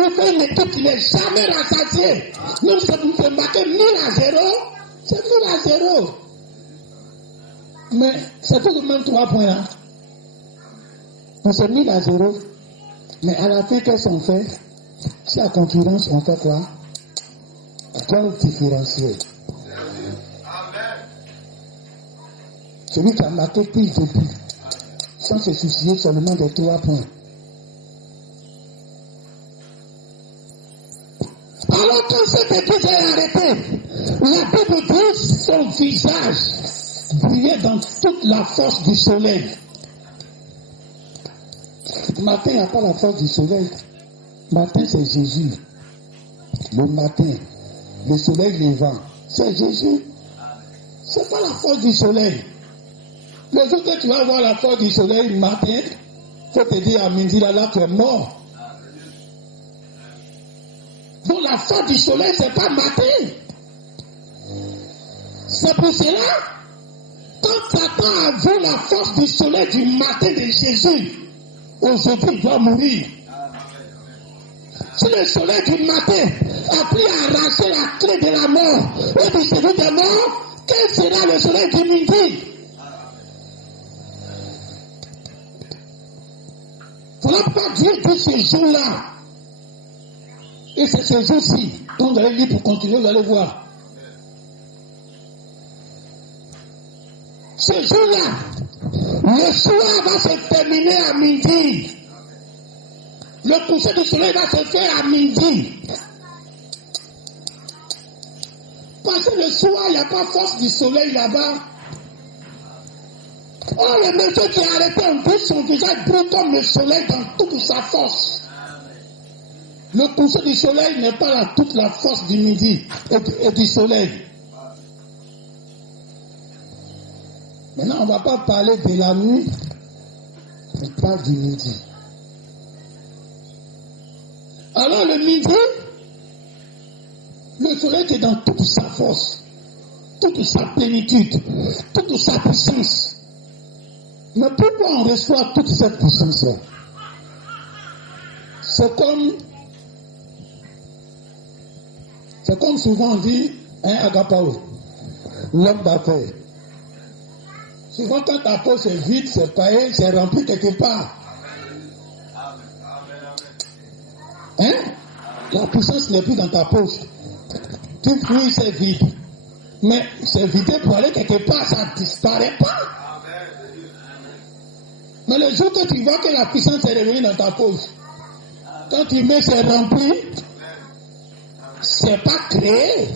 Il faut une équipe qui n'est jamais rassasiée. Nous sommes marqués 1000 à 0. C'est 1000 à 0. Mais c'est tout de même 3 points là. On s'est 1000 à 0. Mais à la fin, qu'est-ce qu'on fait? Si la concurrence, on fait quoi? On doit différencier. Celui qui a marqué plus de buts, sans se soucier seulement des 3 points. Alors quand cette église est arrêtée, la Bible dit son visage brillait dans toute la force du soleil. Matin, il n'y a pas la force du soleil. Matin, c'est Jésus. Le matin, le soleil levant, c'est Jésus. C'est pas la force du soleil. Le jour que tu vas voir la force du soleil matin, il faut te dire à midi, là, tu es mort. Donc la force du soleil, c'est pas matin. C'est pour cela, quand Satan a vu la force du soleil du matin de Jésus, aujourd'hui, il doit mourir. Si le soleil du matin a pris à arracher la clé de la mort et du séjour des morts, quel sera le soleil du midi? Voilà pourquoi Dieu dit ce jour-là. Et c'est ce jour-ci. Donc vous allez lire pour continuer, vous allez voir. Ce jour-là, le soir va se terminer à midi. Le coucher du soleil va se faire à midi. Parce que le soir, il n'y a pas force du soleil là-bas. Oh, le monsieur qui a arrêté un peu son visage brûle comme le soleil dans toute sa force. Le coucher du soleil n'est pas là toute la force du midi et du soleil. Maintenant, on ne va pas parler de la nuit, on parle du midi. Alors le midi, le soleil est dans toute sa force, toute sa plénitude, toute sa puissance. Mais pourquoi on reçoit toute cette puissance-là? C'est comme souvent on dit, agapao, l'homme d'affaires. Souvent quand ta poche est vide, c'est paillé, c'est rempli quelque part. Hein? La puissance n'est plus dans ta poche. Tu fouilles, c'est vide. Mais c'est vidé pour aller quelque part, ça ne disparaît pas. Mais le jour que tu vois que la puissance est revenue dans ta poche, quand tu mets c'est rempli, c'est pas créé.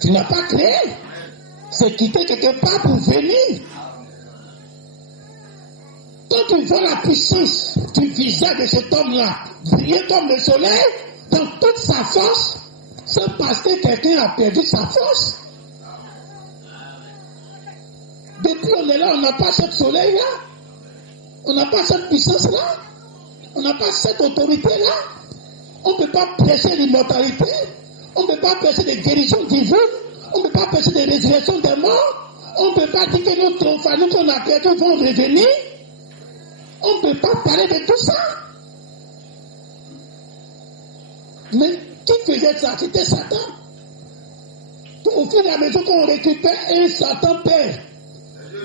Tu n'as pas créé. C'est quitté quelque part pour venir. Quand tu vois la puissance du visage de cet homme-là briller comme le soleil dans toute sa force, c'est parce que quelqu'un a perdu sa force. Depuis on est là, on n'a pas ce soleil-là, on n'a pas cette puissance-là, on n'a pas cette autorité-là. On ne peut pas prêcher l'immortalité, on ne peut pas prêcher des guérisons divines, on ne peut pas prêcher des résurrections des morts, on ne peut pas dire que nos trophées qu'on a perdu vont revenir. On ne peut pas parler de tout ça. Mais qui faisait ça? C'était Satan. Au fur et à mesure qu'on récupère un Satan père,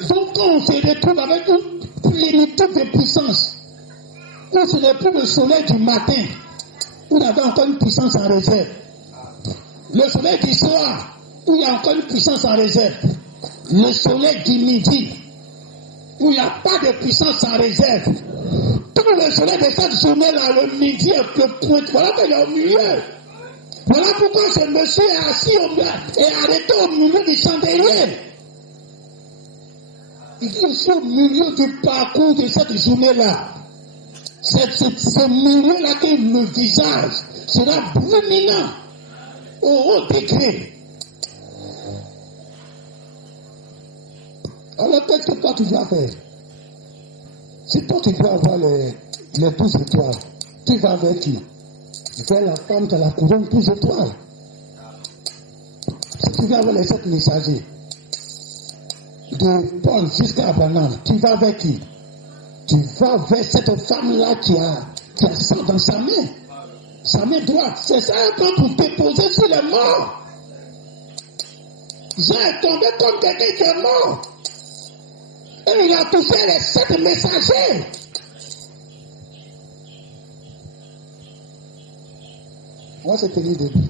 donc quand on se retrouve avec une plénitude de puissance, où ce n'est plus le soleil du matin, où il y avait encore une puissance en réserve. Le soleil du soir, où il y a encore une puissance en réserve. Le soleil du midi, où il n'y a pas de puissance en réserve. Tout le soleil de cette journée-là, le midi, le point, voilà qu'il est au milieu. Voilà pourquoi ce monsieur est assis et arrêté au milieu du chandelier. Il est au milieu du parcours de cette journée-là. C'est ce milieu-là que le visage sera brûlant au haut degré. Alors qu'est-ce que toi tu vas faire? Si toi tu veux avoir les 12 étoiles, tu vas vers qui? Vers la femme qui a la couronne 12 étoiles. Si tu veux avoir les 7 messagers, de Paul jusqu'à Abraham, tu vas vers qui? Tu vas vers cette femme-là qui a ça dans sa main. Sa main droite. C'est ça un peu pour déposer sur les morts. Jean est tombé comme quelqu'un qui est mort. Et il a touché les 7 messagers. On va se tenir debout.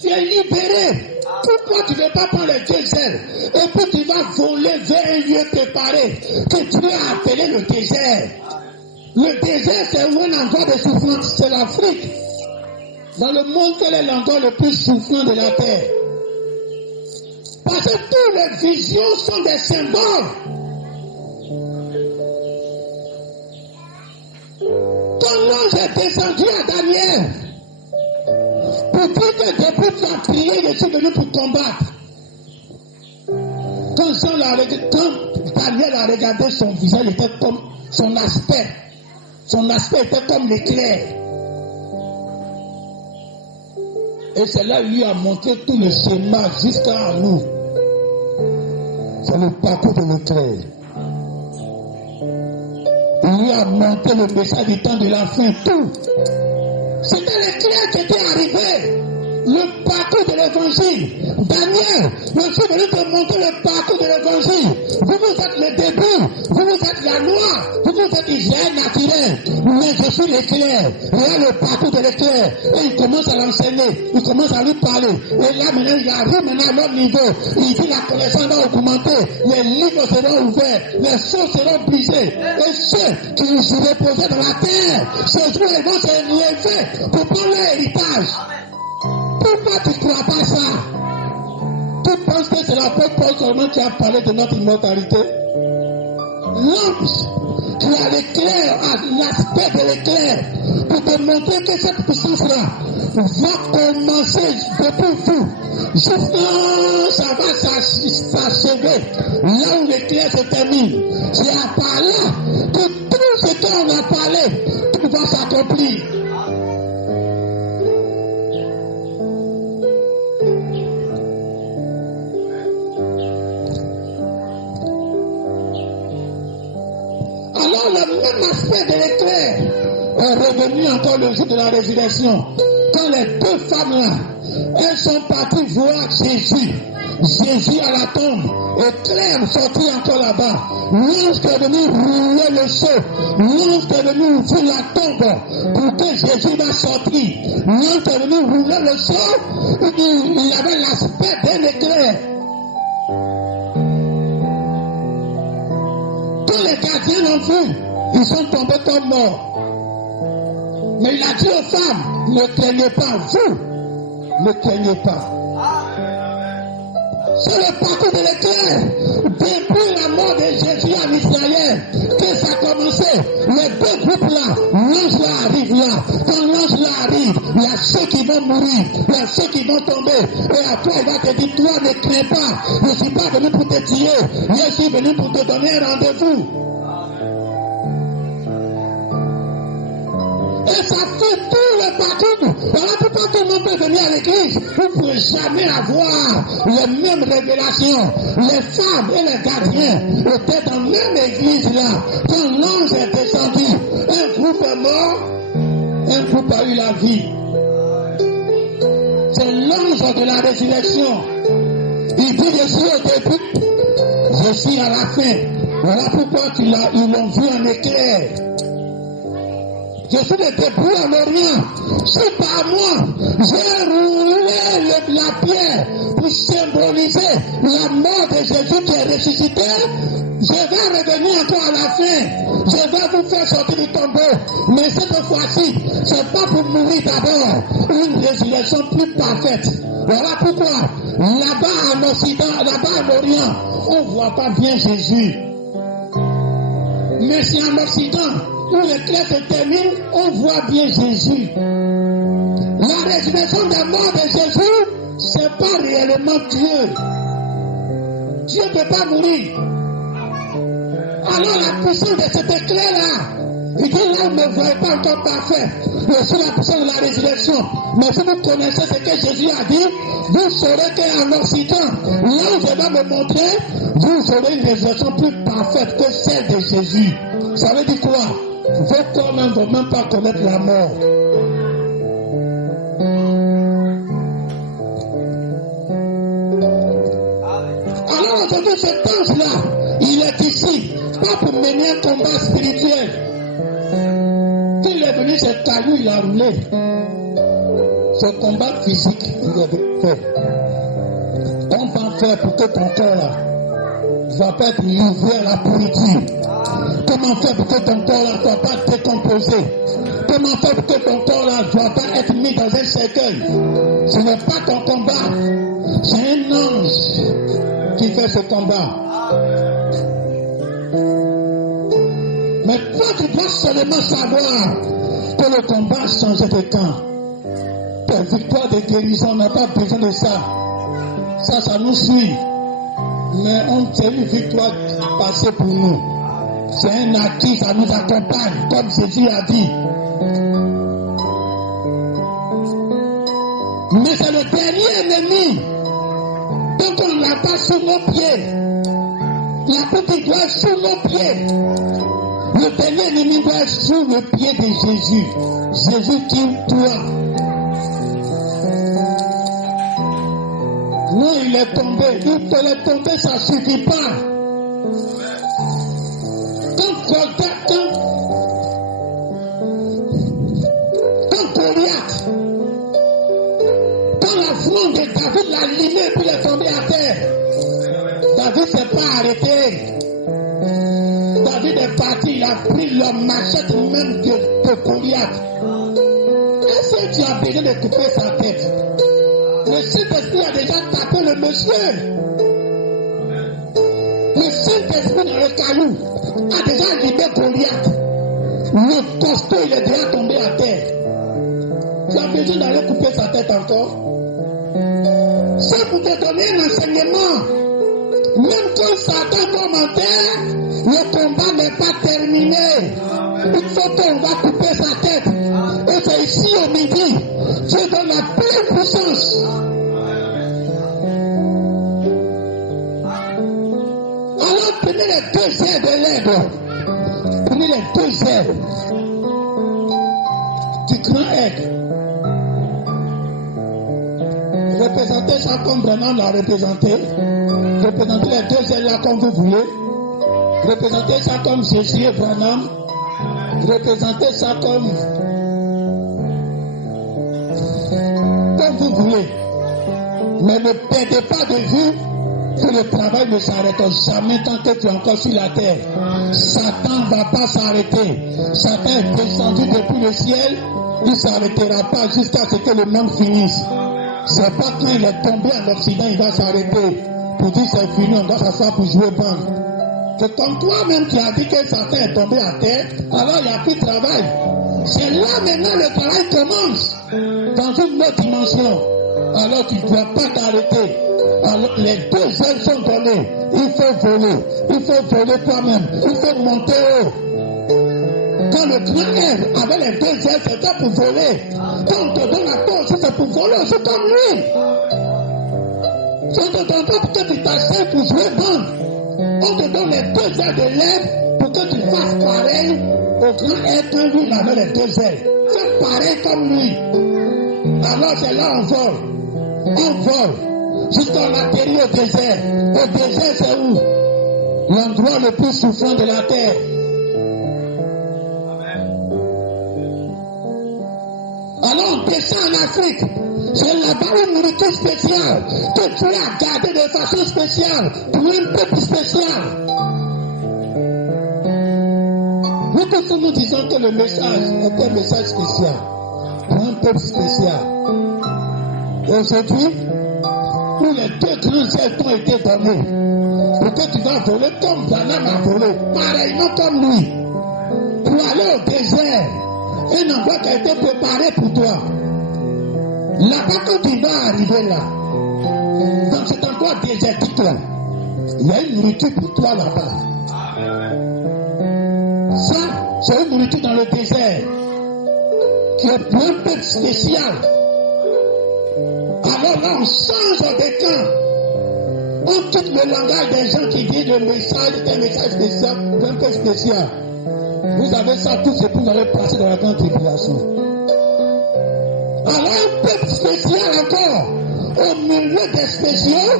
Tu es libéré. Pourquoi tu ne veux pas prendre les 2 ailes et puis tu vas voler vers un lieu préparé que Dieu a appelé le désert? Le désert, c'est un endroit de souffrance, c'est l'Afrique. Dans le monde, quel est l'endroit le plus souffrant de la terre? Parce que toutes les visions sont des symboles. Quand l'ange est descendu à Daniel, pour dire que depuis tu as prié, je suis venu pour combattre. Quand Daniel a regardé son visage, il était comme son aspect. Son aspect était comme l'éclair. Et cela lui a montré tout le schéma jusqu'à nous. C'est le parcours de l'éclair. Il lui a montré le message du temps de la fin, tout. C'était l'éclair qui était arrivé. Le parcours de l'évangile. Daniel, je suis venu te montrer le parcours de l'évangile. Vous êtes le début, vous êtes la loi, vous êtes Israël naturel. Mais je suis l'éclair. Regarde le parcours de l'éclair. Et il commence à l'enseigner, il commence à lui parler. Et là maintenant, il arrive maintenant à l'autre niveau. Il dit la connaissance va augmenter, les livres seront ouverts, les choses seront brisées. Et ceux qui se reposaient dans la terre, ces jours ils vont se lever pour prendre leur héritage. Pourquoi tu ne crois pas ça? Tu penses que c'est l'apôtre Paul seulement qui a parlé de notre immortalité? L'ange qui a l'éclair, a l'aspect de l'éclair, pour te montrer que cette puissance-là va commencer depuis vous. Jusqu'à ça va s'achever. Là où l'éclair se termine. C'est à part là que tout ce qu'on a parlé, tout va s'accomplir. Alors le même aspect de l'éclair est revenu encore le jour de la résurrection. Quand les 2 femmes-là, elles sont parties voir Jésus. Jésus à la tombe. Et Claire sortit encore là-bas. L'ange qui est venu rouler le seau. L'ange qui est venu ouvrir la tombe pour que Jésus va sortir. L'ange qui est venu rouler le seau. Il avait l'aspect d'un éclair. Quand les gardiens l'ont vu, ils sont tombés comme morts. Mais il a dit aux femmes, ne craignez pas, vous, ne craignez pas. C'est le parcours de l'éclair. Depuis la mort de Jésus en Israël, que ça a commencé. Les deux groupes-là, l'ange là arrive là. Quand l'ange là arrive, il y a ceux qui vont mourir, il y a ceux qui vont tomber. Et après, il va te dire, toi ne crains pas. Je ne suis pas venu pour te tuer. Je suis venu pour te donner un rendez-vous. Et ça fait tout le parcours. Voilà pourquoi tout le monde peut venir à l'église. Vous ne pouvez jamais avoir les mêmes révélations. Les femmes et les gardiens étaient dans la même église là. Quand l'ange est descendu, un groupe est mort, un groupe a eu la vie. C'est l'ange de la résurrection. Il dit, je suis au début, je suis à la fin. Voilà pourquoi ils l'ont vu en éclair. Je suis le début en Orient. C'est par moi. J'ai roulé la pierre pour symboliser la mort de Jésus qui est ressuscité. Je vais revenir encore à la fin. Je vais vous faire sortir du tombeau. Mais cette fois-ci, c'est pas pour mourir d'abord. Une résurrection plus parfaite. Voilà pourquoi, là-bas en Occident, là-bas en Orient, on ne voit pas bien Jésus. Mais c'est en Occident, où l'éclair se termine, on voit bien Jésus. La résurrection des morts de Jésus, c'est pas réellement Dieu. Dieu ne peut pas mourir. Alors la puissance de cet éclair-là, il dit là, vous ne voyez pas encore parfait. Mais c'est la puissance de la résurrection. Mais si vous connaissez ce que Jésus a dit, vous saurez qu'en Occident, là où je vais me montrer, vous aurez une résurrection plus parfaite que celle de Jésus. Ça veut dire quoi? Vos corps ne vont même pas connaître la mort. Alors aujourd'hui, cet ange-là, il est ici, pas pour mener un combat spirituel. Quand il est venu, ce caillou, il a roulé. Ce combat physique, il est fait. On va faire pour que ton corps là ne va pas être livré à la pourriture. Comment faire pour que ton corps là ne soit pas décomposé? Comment faire pour que ton corps là ne soit pas être mis dans un cercueil? Ce n'est pas ton combat. C'est un ange qui fait ce combat. Mais toi, tu dois seulement savoir que le combat a changé de camp. Ta victoire de guérison, on n'a pas besoin de ça. Ça nous suit. Mais c'est une victoire passée pour nous. C'est un acquis, ça nous accompagne, comme Jésus a dit. Mais c'est le dernier ennemi. Donc on ne l'a pas sous nos pieds. La petite doit être sous nos pieds. Le dernier ennemi doit être sous le pied de Jésus. Jésus qui toi. Non, il est tombé. Il te l'est tombé, ça ne suffit pas. Quand Goliath, quand la fronde de David l'a limé puis il est tombé à terre, David ne s'est pas arrêté. David est parti, il a pris le machette même de Goliath. Est-ce que tu as besoin de couper sa tête? Le Saint-Esprit a déjà tapé le monsieur. Le Saint-Esprit dans le caillou a déjà libéré Goliath. Le costaud, il est déjà tombé à terre. Tu as besoin d'aller couper sa tête encore? C'est pour te donner un enseignement. Même quand Satan tombe en terre, le combat n'est pas terminé. Il faut qu'on va couper sa tête. Et c'est ici au midi. Dieu donne la pleine puissance. Alors prenez les deux ailes de l'aigle. Prenez les deux ailes du grand aigle. Représentez ça comme vraiment l'a représenté. Représentez les deux ailes là comme vous voulez. Représentez ça comme Jésus et Branham. Représentez ça comme vous voulez. Mais ne perdez pas de vue que le travail ne s'arrête jamais tant que tu es encore sur la terre. Satan ne va pas s'arrêter. Satan est descendu depuis le ciel. Il ne s'arrêtera pas jusqu'à ce que le monde finisse. C'est pas quand il est tombé en Occident, il va s'arrêter. Pour dire c'est fini, on doit s'asseoir pour jouer bande. C'est comme toi-même qui as dit que Satan est tombé à terre, alors il n'y a plus de travail. C'est là maintenant le travail commence. Dans une autre dimension. Alors tu ne dois pas t'arrêter. Alors les 2 ailes sont données. Il faut voler. Il faut voler toi-même. Il faut monter haut. Quand le grand air avec les 2 ailes, c'était pour voler. Quand on te donne la force, c'est pour voler. C'est comme lui. Si on ne te donne pas pour que tu t'asseyes pour jouer bande. On te donne les 2 ailes de l'air pour que tu fasses pareil au grand air quand lui il avait les 2 ailes. Fais pareil comme lui. Alors c'est là on vole. On vole. Jusqu'à l'atterrir au désert. Au désert c'est où? L'endroit le plus souffrant de la terre. Alors on descend en Afrique. C'est là-bas une nourriture spéciale que Dieu a gardée de façon spéciale pour un peuple spécial. Nous tous nous disons que le message est un message spécial pour un peuple spécial. Et aujourd'hui, où les 2 grands ailes t'ont été donnés pour que tu vas voler comme Branham a volé, pareillement comme lui, pour aller au désert, un endroit qui a été préparé pour toi. Là-bas, quand tu vas arriver là, dans cet endroit désertique là, il y a une nourriture pour toi là-bas. Ça, c'est une nourriture dans le désert qui est pour un peuple spécial. Alors là, on change de camp. On quitte le langage des gens qui disent le message est un message spécial, un peu spécial. Vous avez ça tout ce que vous allez passer dans la grande tribulation. Alors un peuple spécial encore, au milieu des spéciaux,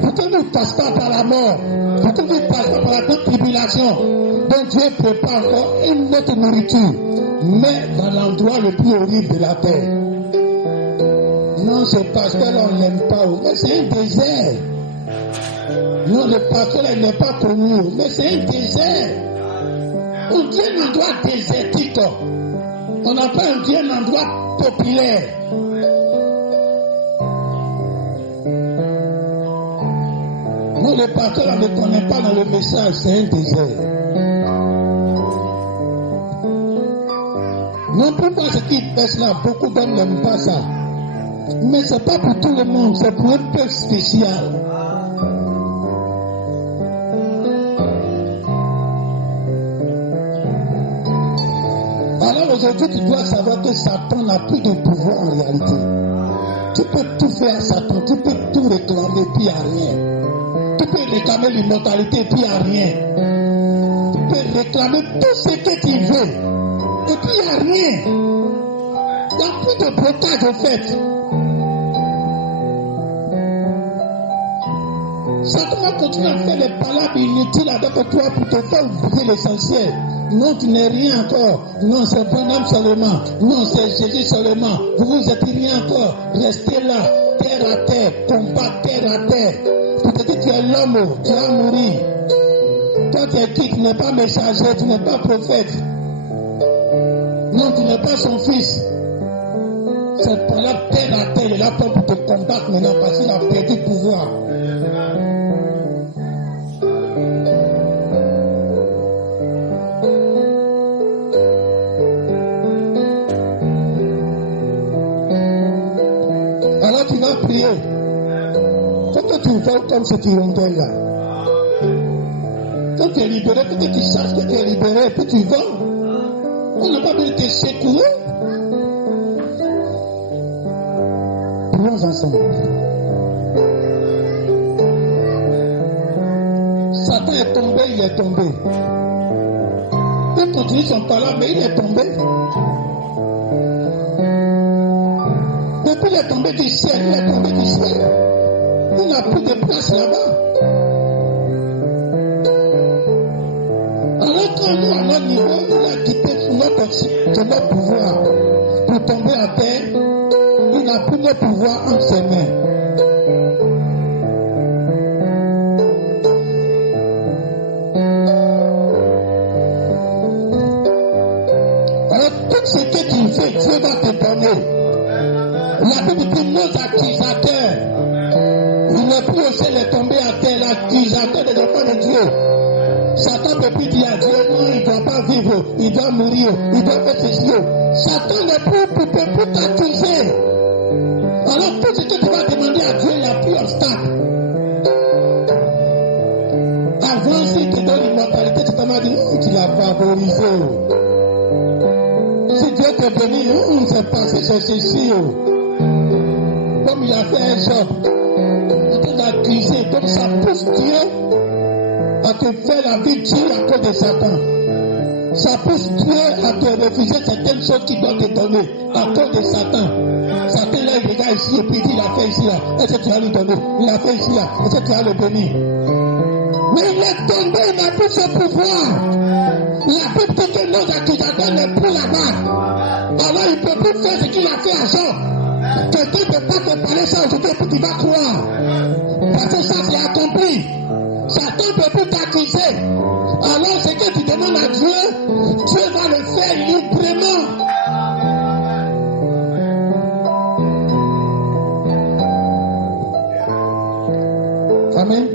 pour que nous ne passe pas par la mort, pour que nous ne passe pas par la grande tribulation. Donc Dieu prépare encore une autre nourriture, mais dans l'endroit le plus horrible de la terre. Non, ce pasteur là, on ne l'aime pas, mais c'est un désert. Non, le pasteur là, il n'est pas connu, mais c'est un désert. On dit un endroit désertique. On n'a pas dit un endroit populaire. Nous, le pasteur là, ne connaît pas dans le message, c'est un désert. Non, pourquoi ce qui passe là, beaucoup d'hommes n'aiment pas ça. Mais ce n'est pas pour tout le monde, c'est pour un peuple spécial. Alors aujourd'hui, tu dois savoir que Satan n'a plus de pouvoir en réalité. Tu peux tout faire à Satan, tu peux tout réclamer, puis il n'y a rien. Tu peux réclamer l'immortalité, puis il n'y a rien. Tu peux réclamer tout ce que tu veux, et puis il n'y a rien. Il n'y a plus de blocage au fait. Satan va continuer à faire des palabres inutiles avec toi pour te faire oublier l'essentiel. Non, tu n'es rien encore. Non, c'est Branham seulement. Non, c'est Jésus seulement. Vous êtes rien encore. Restez là, terre à terre, combat terre à terre. Pour te dire que tu es l'homme, tu vas mourir. Toi, tu es qui? Tu n'es pas messager, tu n'es pas prophète. Non, tu n'es pas son fils. Cette parole terre à terre, il est là pour te combattre maintenant parce qu'il a perdu le pouvoir. Alors tu vas prier. Faut que tu fasses comme cette hirondelle là. Quand tu es libéré, faut que tu saches que tu es libéré, puis tu vas. On n'a pas besoin de te secouer. Prions ensemble. Satan est tombé, il est tombé. Il continue son parole, mais il est tombé. Depuis il est tombé du ciel, il est tombé du ciel. Il n'a plus de place là-bas. Alors quand nous, à notre niveau, il a quitté notre pouvoir pour tomber à terre, il n'a plus de pouvoir entre ses mains. La Bible dit nos accusateurs. Il ne peut aussi les tomber à terre, l'accusateur des enfants de Dieu. Satan ne peut plus dire à Dieu, non, il ne doit pas vivre, il doit mourir, il doit faire ceci. Satan ne peut plus t'accuser. Alors tout ce que tu vas demander à Dieu, il n'y a plus obstacle. Avant, s'il te donne l'immortalité, tu t'en as dit, tu l'as favorisé. Si Dieu te bénit, c'est passé, c'est ceci. Comme il a fait un Job, on peut l'accuser, donc ça pousse Dieu à te faire la vie dure à cause de Satan. Ça pousse Dieu à te refuser certaines choses qu'il doit te donner à cause de Satan. Satan là, il regarde ici et puis il dit, il a fait ici là. Est-ce que tu vas lui donner? Il a fait ici là. Est-ce que tu vas le bénir? Mais il est tombé, il n'a plus ce pouvoir. La Bible dit que nos accusateurs n'est plus là-bas. Alors il ne peut plus faire ce qu'il a fait à Job. Quelqu'un ne peut pas te parler ça aujourd'hui et puis tu vas croire. Parce que ça c'est accompli. Satan ne peut plus t'accuser. Alors ce que tu demandes à Dieu, Dieu va le faire librement. Amen.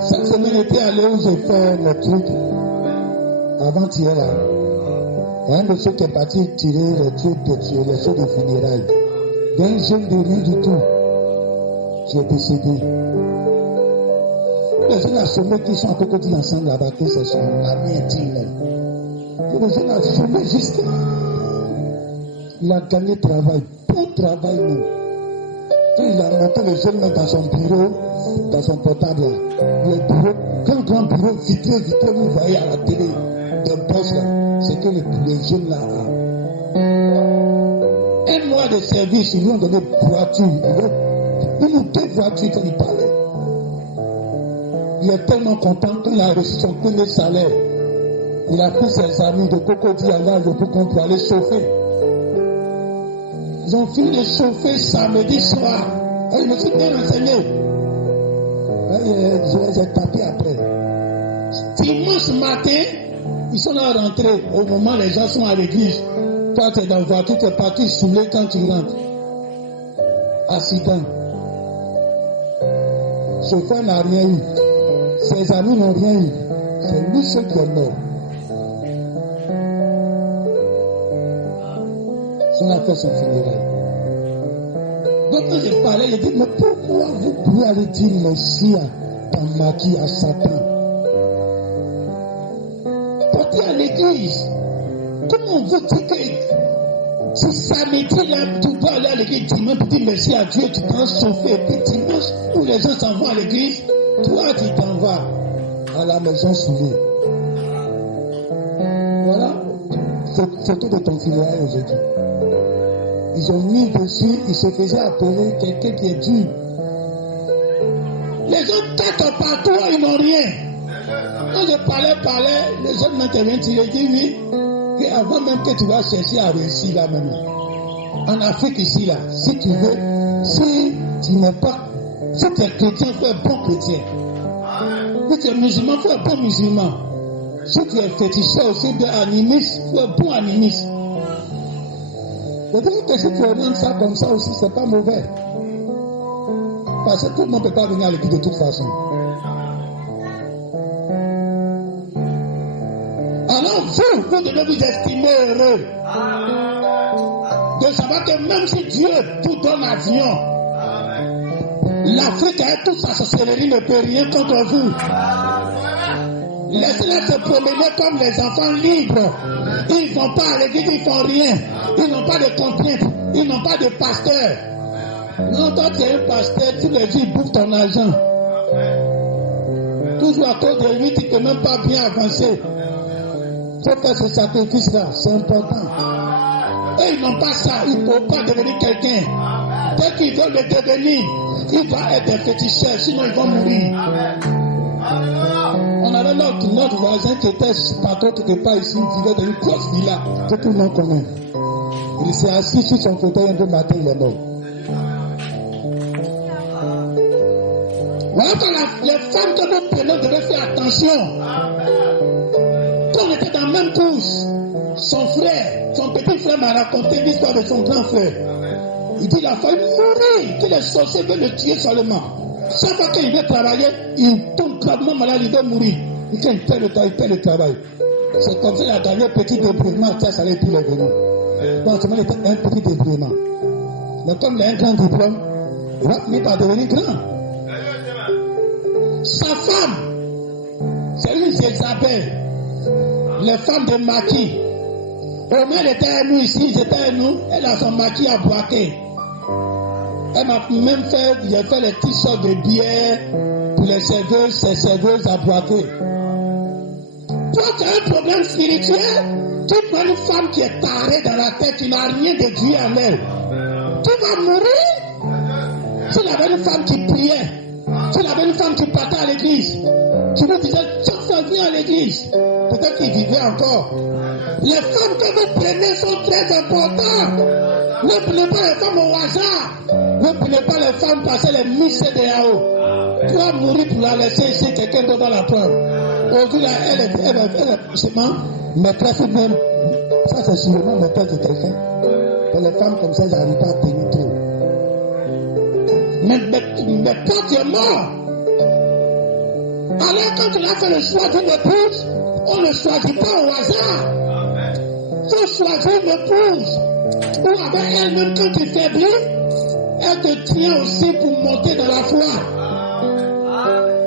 Cette semaine, j'étais allé où j'ai fait le truc. Avant-hier, là. Il y a un monsieur qui est parti tirer les trucs de Dieu, les choses de funérailles. Il y a un jeune de rien du tout qui est décédé. Les jeunes assommés qui sont à côté ensemble là-bas, que c'est son ami intime. Les jeunes assommés juste. Il a gagné travail, bon travail même. Quand il a monté le jeune dans son bureau, dans son portable, le bureau, quel grand bureau vitré, vous voyez à la télé, d'un poste là, c'est que le jeune là a. Un mois de service, ils lui ont donné voiture, une ou deux voitures quand il parlait. Il est tellement content qu'il a reçu son premier salaire. Il a pris ses amis de Cocody à l'âge pour aller chauffer. Ils ont fini de chauffer samedi soir. Je me suis bien renseigné. J'ai tapé après. Dimanche matin, ils sont là rentrés. Au moment où les gens sont à l'église. Toi, tu es dans la voiture, tu es parti saoulé quand tu rentres. Accident. Le chauffeur n'a rien eu. Ses amis n'ont rien eu. C'est lui seul qui est mort. On a fait son funérail. Donc quand je parlais, je dis, mais pourquoi vous pouvez aller dire merci à Tamaki, à Satan? Partez à l'église. Comment on vous dit que ce samedi là, tu dois aller à l'église dimanche pour dire merci à Dieu, tu t'en chauffer. Et puis dimanche, où les gens s'en vont à l'église, toi tu t'en vas à la maison soulée. Voilà, photo de ton funérail aujourd'hui. Ils ont mis dessus, ils se faisaient appeler quelqu'un qui est dur. Les gens têtent partout, ils n'ont rien. Quand je parlais, les gens m'interviennent, ils disent oui, que avant même que tu vas chercher à réussir là maintenant. En Afrique ici là, si tu veux, si tu n'es pas, si tu es chrétien, il faut un bon chrétien. Si tu es musulman, il faut un bon musulman. Si tu es féticheur aussi de animiste, il faut un bon animiste. Je dis que si tu orientes ça comme ça aussi, c'est pas mauvais. Parce que tout le monde ne peut pas venir à l'église de toute façon. Alors vous devez vous estimer heureux. De savoir que même si Dieu vous donne l'avion, l'Afrique avec toute sa sorcellerie ne peut rien contre vous. Laissez-les se promener comme les enfants libres. Ils ne vont pas à l'église, ils ne font rien. Ils n'ont pas de contraintes. Ils n'ont pas de pasteur. Non, toi tu es un pasteur, tous les jours ils bouffent ton argent. Toujours à cause de lui, tu ne peux même pas bien avancer. Il faut faire ce sacrifice-là, c'est important. Et ils n'ont pas ça, ils ne peuvent pas devenir quelqu'un. Dès qu'ils veulent le devenir, ils vont être des féticheurs, sinon ils vont mourir. On avait notre voisin qui était patron quelque part ici, il vivait dans une grosse villa que tout le monde connaît. Il s'est assis sur son fauteuil un peu matin, il est mort. Voilà que les femmes que nous prenons devaient faire attention. Quand on était dans la même course, son frère, son petit frère m'a raconté l'histoire de son grand frère. Il dit il a failli mourir, que les sorciers veulent le tuer seulement. Chaque fois qu'il veut travailler, il tombe gravement malade, il veut mourir. Il dit il perd le travail. C'est comme ça qu'il a gagné un petit débrouillement, ça allait plus les venir. Donc, seulement il était un petit débrouillement. Mais comme il a un grand diplôme, il va finir par devenir grand. Sa femme, c'est une Jézabel, les femmes de Maki. Au moins, elle était à nous ici, j'étais à nous, elle a son maquis à boiter. Elle m'a même fait, j'ai fait les petites sortes de bières pour les serveuses, ces serveuses à boiter. Toi, tu as un problème spirituel, tu prends une femme qui est tarée dans la tête, qui n'a rien de Dieu en elle. Tu vas mourir. S'il avait une femme qui priait, s'il avait une femme qui partait à l'église, qui nous disait, chaque fois viens à l'église, peut-être qu'il vivait encore. Les femmes que vous prenez sont très importantes. Ne prenez pas les femmes au hasard. Ne prenez pas les femmes parce qu'elles misent des haut. Tu vas mourir pour la laisser ici, quelqu'un d'autre va la prendre. Aujourd'hui, elle est seulement maîtresse même. Ça, c'est sûrement maîtresse de quelqu'un. Les femmes comme ça, j'arrive pas à tenir trop. Mais quand tu es mort, alors quand tu as fait le choix d'une épouse, on ne choisit pas au hasard. Il faut choisir une épouse. Ou avec elle-même, quand tu faiblis, elle te tient aussi pour monter dans la foi.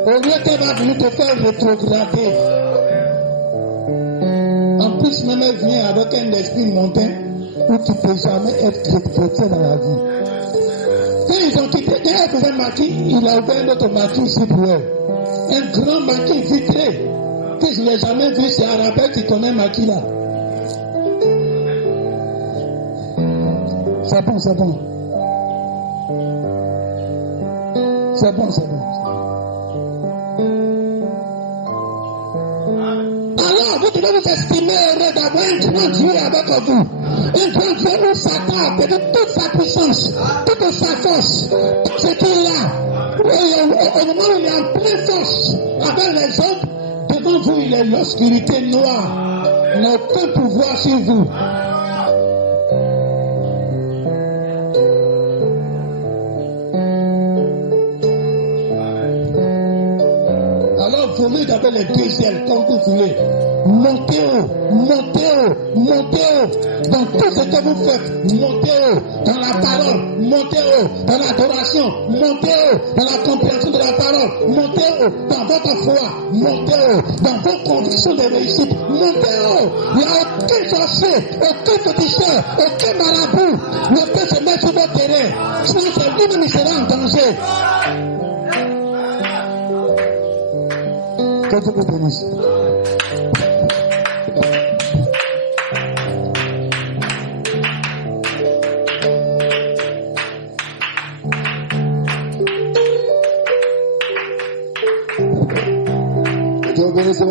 Au lieu qu'elle va venir te faire rétrograder. En plus, même elle vient avec un esprit montain où tu ne peux jamais être chrétien dans la vie. Quand ils ont quitté, quand elle faisait maquis, il a ouvert un autre maquis ici pour elle. Un grand maquis vitré. Que je n'ai jamais vu, c'est Arabelle qui connaît maquis là. C'est bon, c'est bon. C'est bon, c'est bon. Alors, vous devez vous estimer heureux d'avoir un grand Dieu avec vous. Un grand Dieu où Satan a perdu toute sa puissance, toute sa force, tout ce qu'il a. Et au moment où il est en pleine force, avec les autres, devant vous, il est l'obscurité noire. Il n'a aucun pouvoir sur vous. Vous voulez d'abord les deux ailes, comme vous voulez. Montez haut, montez haut, montez haut. Dans tout ce que vous faites, montez haut. Dans la parole, montez haut. Dans l'adoration, montez haut. Dans la compréhension de la parole, montez haut. Dans votre foi, montez haut. Dans vos convictions de réussite, montez haut. Il n'y a aucun sorcier, aucun féticheur, aucun marabout ne peut se mettre sur votre terrain. Sinon, c'est lui-même qui sera en danger. Que Dieu vous bénisse. Que Dieu vous bénisse.